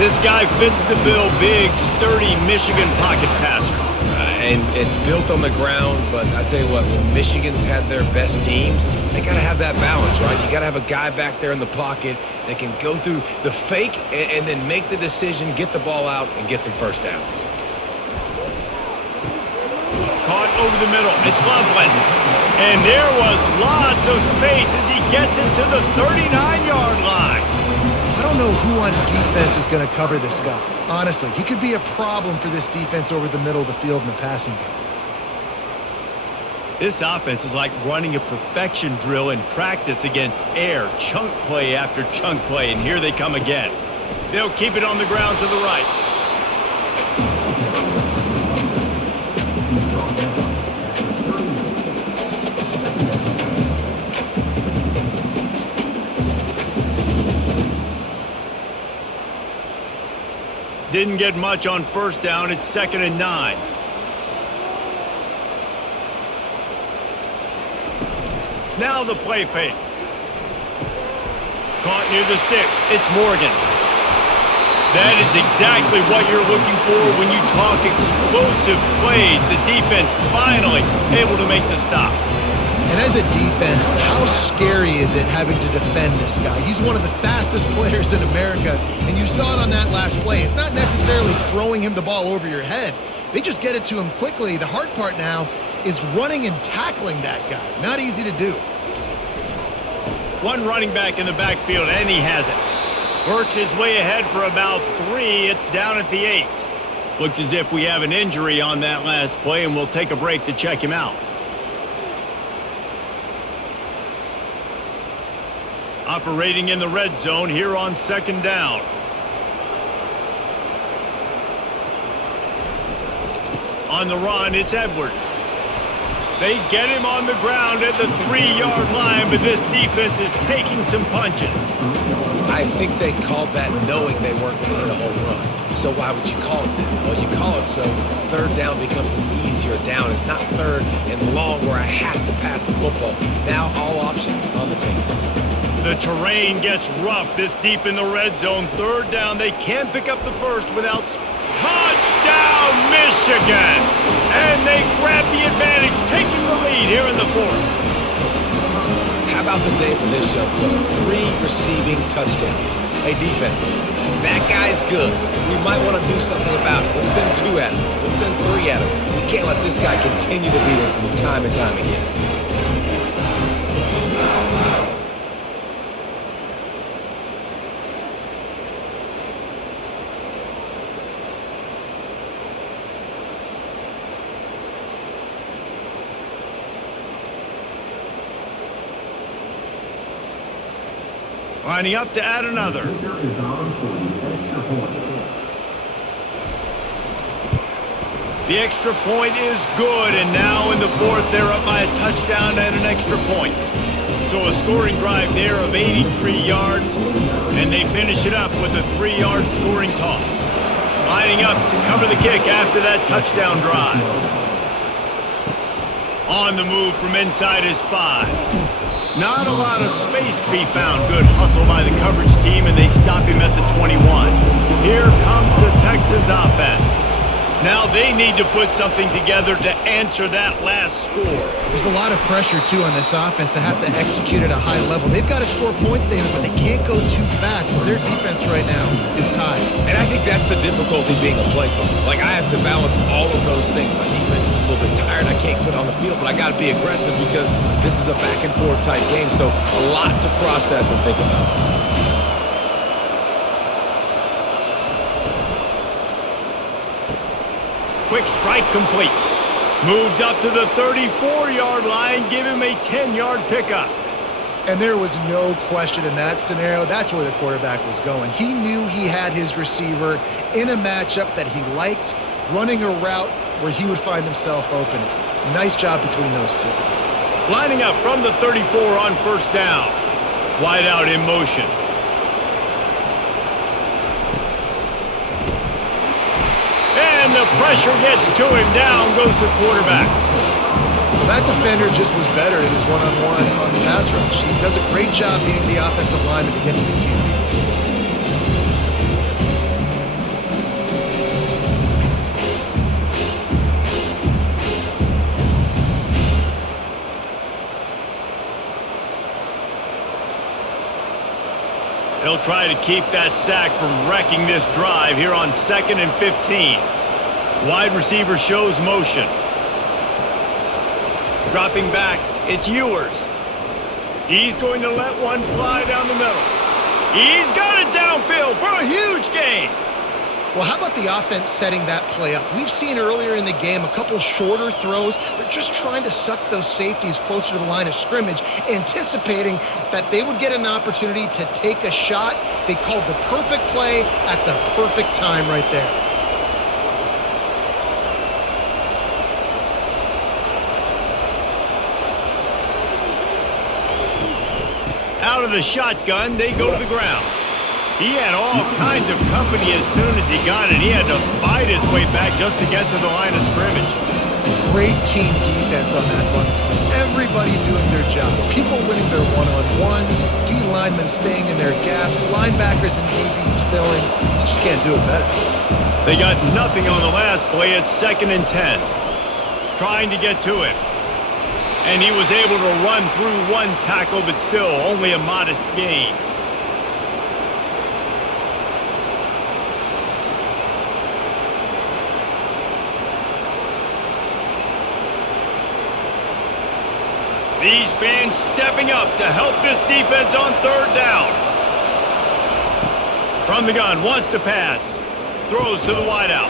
This guy fits the bill. Big, sturdy Michigan pocket passer. And it's built on the ground, but I tell you what, when Michigan's had their best teams, they got to have that balance, right? You got to have a guy back there in the pocket that can go through the fake and then make the decision, get the ball out, and get some 1st downs. Caught over the middle. It's Loveland. And there was lots of space as he gets it to the 39-yard line. I don't don't know who on defense is going to cover this guy. Honestly, he could be a problem for this defense over the middle of the field in the passing game. This offense is like running a perfection drill in practice against air, chunk play after chunk play, and here they come again. They'll keep it on the ground to the right. Didn't get much on first down. It's 2nd and 9. Now the play fake. Caught near the sticks. It's Morgan. That is exactly what you're looking for when you talk explosive plays. The defense finally able to make the stop. And as a defense, how scary is it having to defend this guy? He's one of the fastest players in America, and you saw it on that last play. It's not necessarily throwing him the ball over your head. They just get it to him quickly. The hard part now is running and tackling that guy. Not easy to do. One running back in the backfield, and he has it. Works his way ahead for about 3. It's down at the 8. Looks as if we have an injury on that last play, and we'll take a break to check him out. Operating in the red zone here on 2nd down. On the run, it's Edwards. They get him on the ground at the 3-yard line, but this defense is taking some punches. I think they called that knowing they weren't going to hit a home run. So why would you call it then? Well, you call it so 3rd down becomes an easier down. It's not 3rd and long where I have to pass the football. Now all options on the table. The terrain gets rough this deep in the red zone. 3rd down. They can't pick up the first without... Touchdown, Michigan! And they grab the advantage, taking the lead here in the 4th. How about the day for this young fella? 3 receiving touchdowns. Hey, defense, that guy's good. We might want to do something about it. Let's send 2 at him. Let's send 3 at him. We can't let this guy continue to beat us time and time again. Lining up to add another. The extra point is good, and now in the 4th, they're up by a touchdown and an extra point. So a scoring drive there of 83 yards, and they finish it up with a 3-yard scoring toss. Lining up to cover the kick after that touchdown drive. On the move from inside his 5. Not a lot of space to be found. Good hustle by the coverage team, and they stop him at the 21. Here comes the Texas offense. Now they need to put something together to answer that last score. There's a lot of pressure, too, on this offense to have to execute at a high level. They've got to score points, David, but they can't go too fast because their defense right now is tied. And I think that's the difficulty being a play caller. Like, I have to balance all of those things. My defense is a little bit tired. I can't put on the field, but I got to be aggressive because this is a back-and-forth type game, so a lot to process and think about. Quick strike complete. Moves up to the 34-yard line. Give him a 10-yard pickup. And there was no question in that scenario. That's where the quarterback was going. He knew he had his receiver in a matchup that he liked, running a route where he would find himself open. Nice job between those two. Lining up from the 34 on 1st down. Wide out in motion. And the pressure gets to him. Down goes the quarterback. Well, that defender just was better in his one-on-one on the pass rush. He does a great job being the offensive lineman to get to the QB. They'll try to keep that sack from wrecking this drive here on 2nd and 15. Wide receiver shows motion. Dropping back, it's Ewers. He's going to let one fly down the middle. He's got it downfield for a huge gain. Well, how about the offense setting that play up? We've seen earlier in the game a couple shorter throws. They're just trying to suck those safeties closer to the line of scrimmage, anticipating that they would get an opportunity to take a shot. They called the perfect play at the perfect time right there. Out of the shotgun, they go to the ground. He had all kinds of company as soon as he got it. He had to fight his way back just to get to the line of scrimmage. Great team defense on that one. Everybody doing their job. People winning their one-on-ones, D-linemen staying in their gaps, linebackers and DBs filling. You just can't do it better. They got nothing on the last play. It's 2nd and 10. Trying to get to him. And he was able to run through one tackle, but still only a modest gain. These fans stepping up to help this defense on 3rd down. From the gun, wants to pass. Throws to the wideout.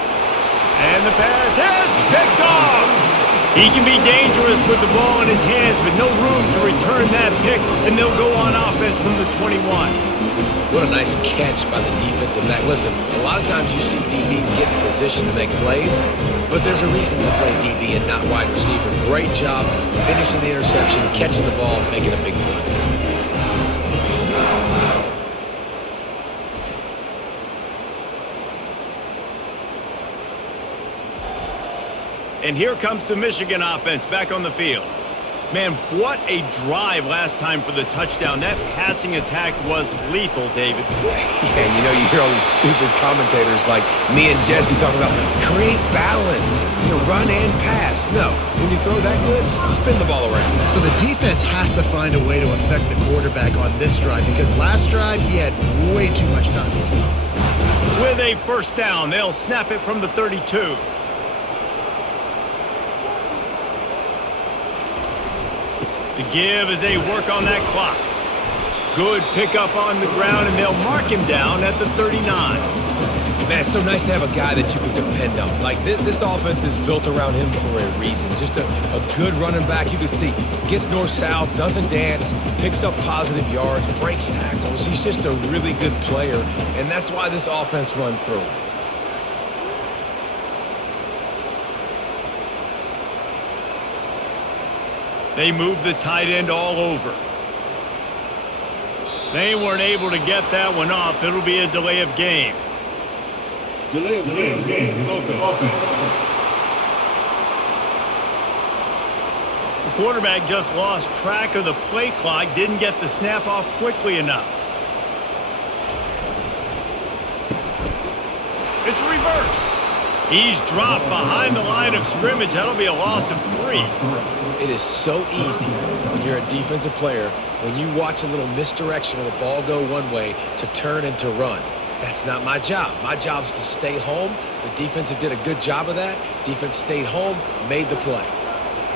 And the pass hits, picked off. He can be dangerous with the ball in his hands, but no room to return that pick, and they'll go on offense from the 21. What a nice catch by the defensive back. Listen, a lot of times you see DBs get in position to make plays, but there's a reason to play DB and not wide receiver. Great job finishing the interception, catching the ball, making a big play. And here comes the Michigan offense back on the field. Man, what a drive last time for the touchdown. That passing attack was lethal, David. And you hear all these stupid commentators like me and Jesse talking about create balance, run and pass. No, when you throw that good, spin the ball around. So the defense has to find a way to affect the quarterback on this drive, because last drive he had way too much time to throw. With a 1st down, they'll snap it from the 32. The give as they work on that clock. Good pickup on the ground, and they'll mark him down at the 39. Man, it's so nice to have a guy that you can depend on. Like, this offense is built around him for a reason. Just a good running back. You can see, gets north-south, doesn't dance, picks up positive yards, breaks tackles. He's just a really good player, and that's why this offense runs through him. They move the tight end all over. They weren't able to get that one off. It'll be a delay of game. Delay of game. Offense. The quarterback just lost track of the play clock, didn't get the snap off quickly enough. It's reverse. He's dropped behind the line of scrimmage. That'll be a loss of 3. It is so easy when you're a defensive player, when you watch a little misdirection of the ball go one way, to turn and to run. That's not my job. My job is to stay home. The defensive did a good job of that. Defense stayed home, made the play.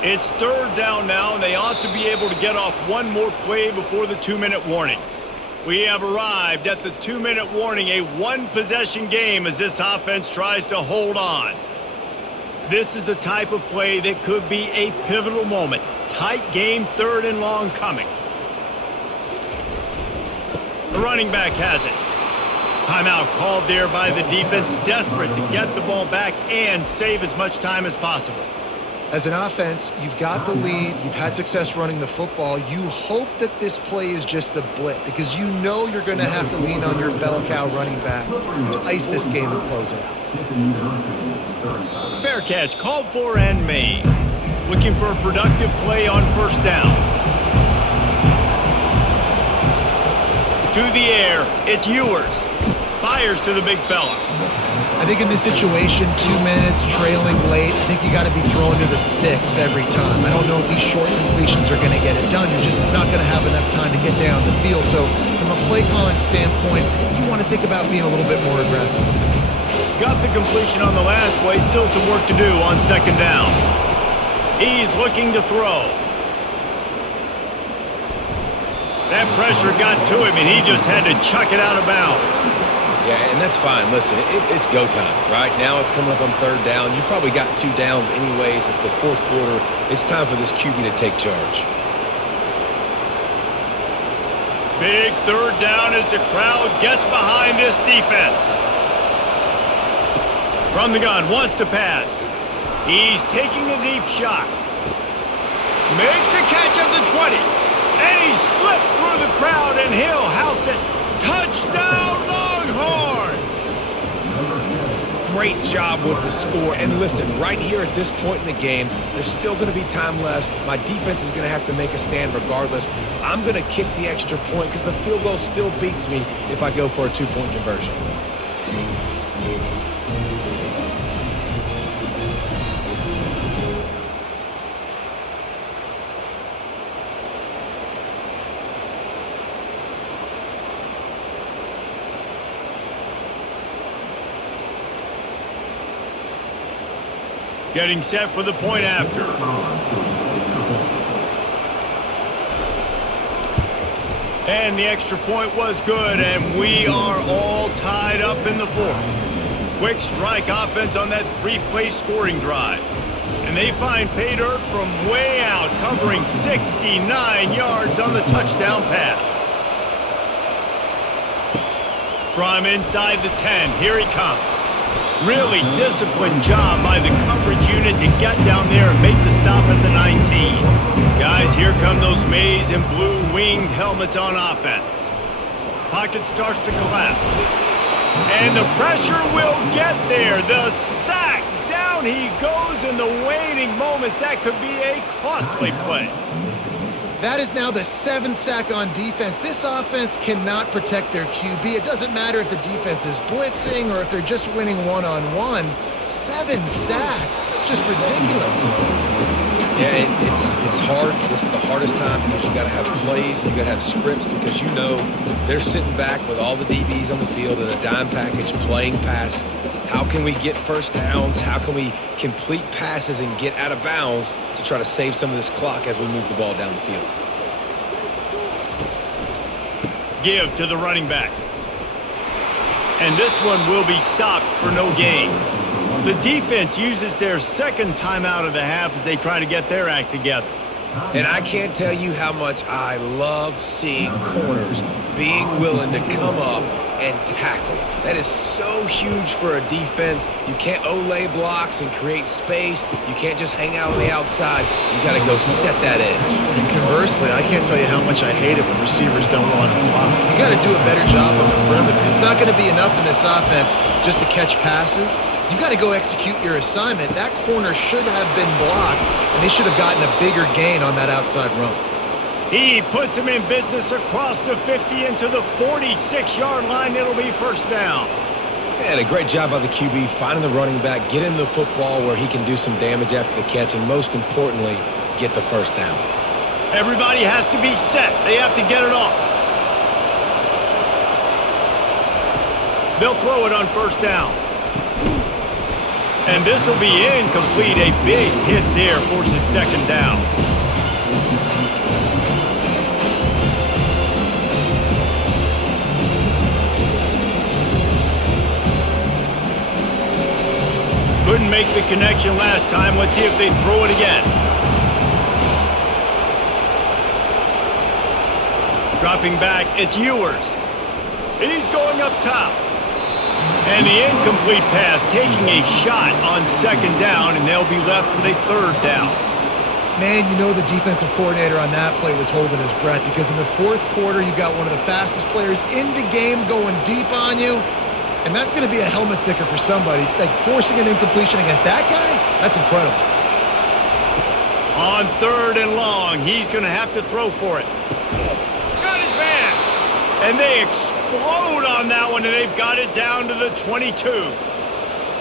It's 3rd down now, and they ought to be able to get off one more play before the 2-minute warning. We have arrived at the 2-minute warning, a one-possession game as this offense tries to hold on. This is the type of play that could be a pivotal moment. Tight game, 3rd and long coming. The running back has it. Timeout called there by the defense, desperate to get the ball back and save as much time as possible. As an offense, you've got the lead, you've had success running the football. You hope that this play is just a blip, because you know you're going to have to lean on your bell cow running back to ice this game and close it out. Fair catch, called for and made. Looking for a productive play on 1st down. To the air, it's Ewers. Fires to the big fella. I think in this situation, 2 minutes, trailing late, I think you got to be throwing to the sticks every time. I don't know if these short completions are going to get it done. You're just not going to have enough time to get down the field. So from a play calling standpoint, I think you want to think about being a little bit more aggressive. Got the completion on the last play. Still some work to do on 2nd down. He's looking to throw. That pressure got to him, and he just had to chuck it out of bounds. Yeah, and that's fine. Listen, it's go time, right? Now it's coming up on third down. You probably got 2 downs anyways. It's the fourth quarter. It's time for this QB to take charge. Big third down as the crowd gets behind this defense. From the gun, wants to pass. He's taking a deep shot. Makes a catch at the 20. And he slipped through the crowd, and he'll house it. Touchdown, Longhorns! Great job with the score. And listen, right here at this point in the game, there's still going to be time left. My defense is going to have to make a stand regardless. I'm going to kick the extra point because the field goal still beats me if I go for a 2-point conversion. Getting set for the point after. And the extra point was good, and we are all tied up in the fourth. Quick strike offense on that 3-play scoring drive. And they find pay dirt from way out, covering 69 yards on the touchdown pass. From inside the 10, here he comes. Really disciplined job by the coverage unit to get down there and make the stop at the 19. Guys, here come those maize and blue winged helmets on offense. Pocket starts to collapse. And the pressure will get there. The sack. Down he goes in the waning moments. That could be a costly play. That is now the 7th sack on defense. This offense cannot protect their QB. It doesn't matter if the defense is blitzing or if they're just winning one-on-one. 7 sacks. That's just ridiculous. Yeah, it's hard. This is the hardest time because you got to have plays, you got to have scripts because you know they're sitting back with all the DBs on the field in a dime package playing pass. How can we get first downs? How can we complete passes and get out of bounds to try to save some of this clock as we move the ball down the field? Give to the running back. And this one will be stopped for no gain. The defense uses their second timeout of the half as they try to get their act together. And I can't tell you how much I love seeing corners being willing to come up and tackle. That is so huge for a defense. You can't Olay blocks and create space. You can't just hang out on the outside. You got to go set that edge. And conversely, I can't tell you how much I hate it when receivers don't want to block. You got to do a better job on the perimeter. It's not going to be enough in this offense just to catch passes. You've got to go execute your assignment. That corner should have been blocked, and they should have gotten a bigger gain on that outside run. He puts him in business across the 50 into the 46-yard line. It'll be first down. And a great job by the QB finding the running back, get him the football where he can do some damage after the catch, and most importantly, get the first down. Everybody has to be set. They have to get it off. They'll throw it on first down. And this will be incomplete. A big hit there forces second down. Couldn't make the connection last time. Let's see if they throw it again. Dropping back, it's Ewers. He's going up top. And the incomplete pass taking a shot on second down, and they'll be left with a third down. Man, you know the defensive coordinator on that play was holding his breath because in the fourth quarter, you got one of the fastest players in the game going deep on you. And that's going to be a helmet sticker for somebody. Like forcing an incompletion against that guy, that's incredible. On third and long, he's going to have to throw for it. Got his man. And they explode on that one, and they've got it down to the 22.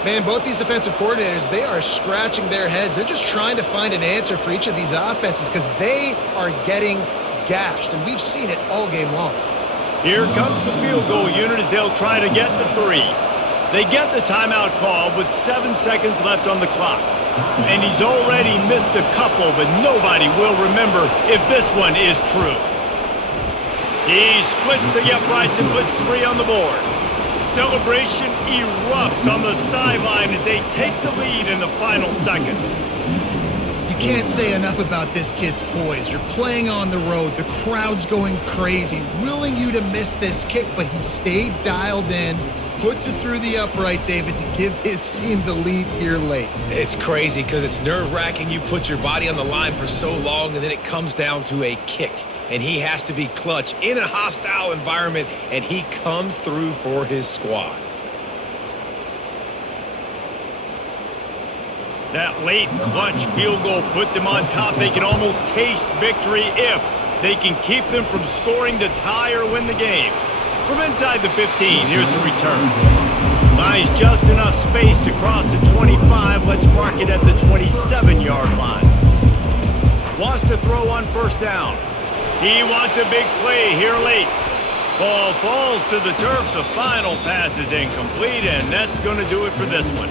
Man, both these defensive coordinators, they are scratching their heads. They're just trying to find an answer for each of these offenses because they are getting gashed, and we've seen it all game long. Here comes the field goal unit as they'll try to get the 3. They get the timeout call with 7 seconds left on the clock. And he's already missed a couple, but nobody will remember if this one is true. He splits the uprights and puts 3 on the board. Celebration erupts on the sideline as they take the lead in the final seconds. You can't say enough about this kid's poise. You're playing on the road. The crowd's going crazy, willing you to miss this kick, but he stayed dialed in, puts it through the upright, David, to give his team the lead here late. It's crazy because it's nerve-wracking. You put your body on the line for so long, and then it comes down to a kick. And he has to be clutch in a hostile environment, and he comes through for his squad. That late clutch field goal put them on top. They can almost taste victory if they can keep them from scoring to tie or win the game. From inside the 15, here's the return. Buys just enough space to cross the 25. Let's mark it at the 27-yard line. Wants to throw on first down. He wants a big play here late. Ball falls to the turf. The final pass is incomplete, and that's going to do it for this one.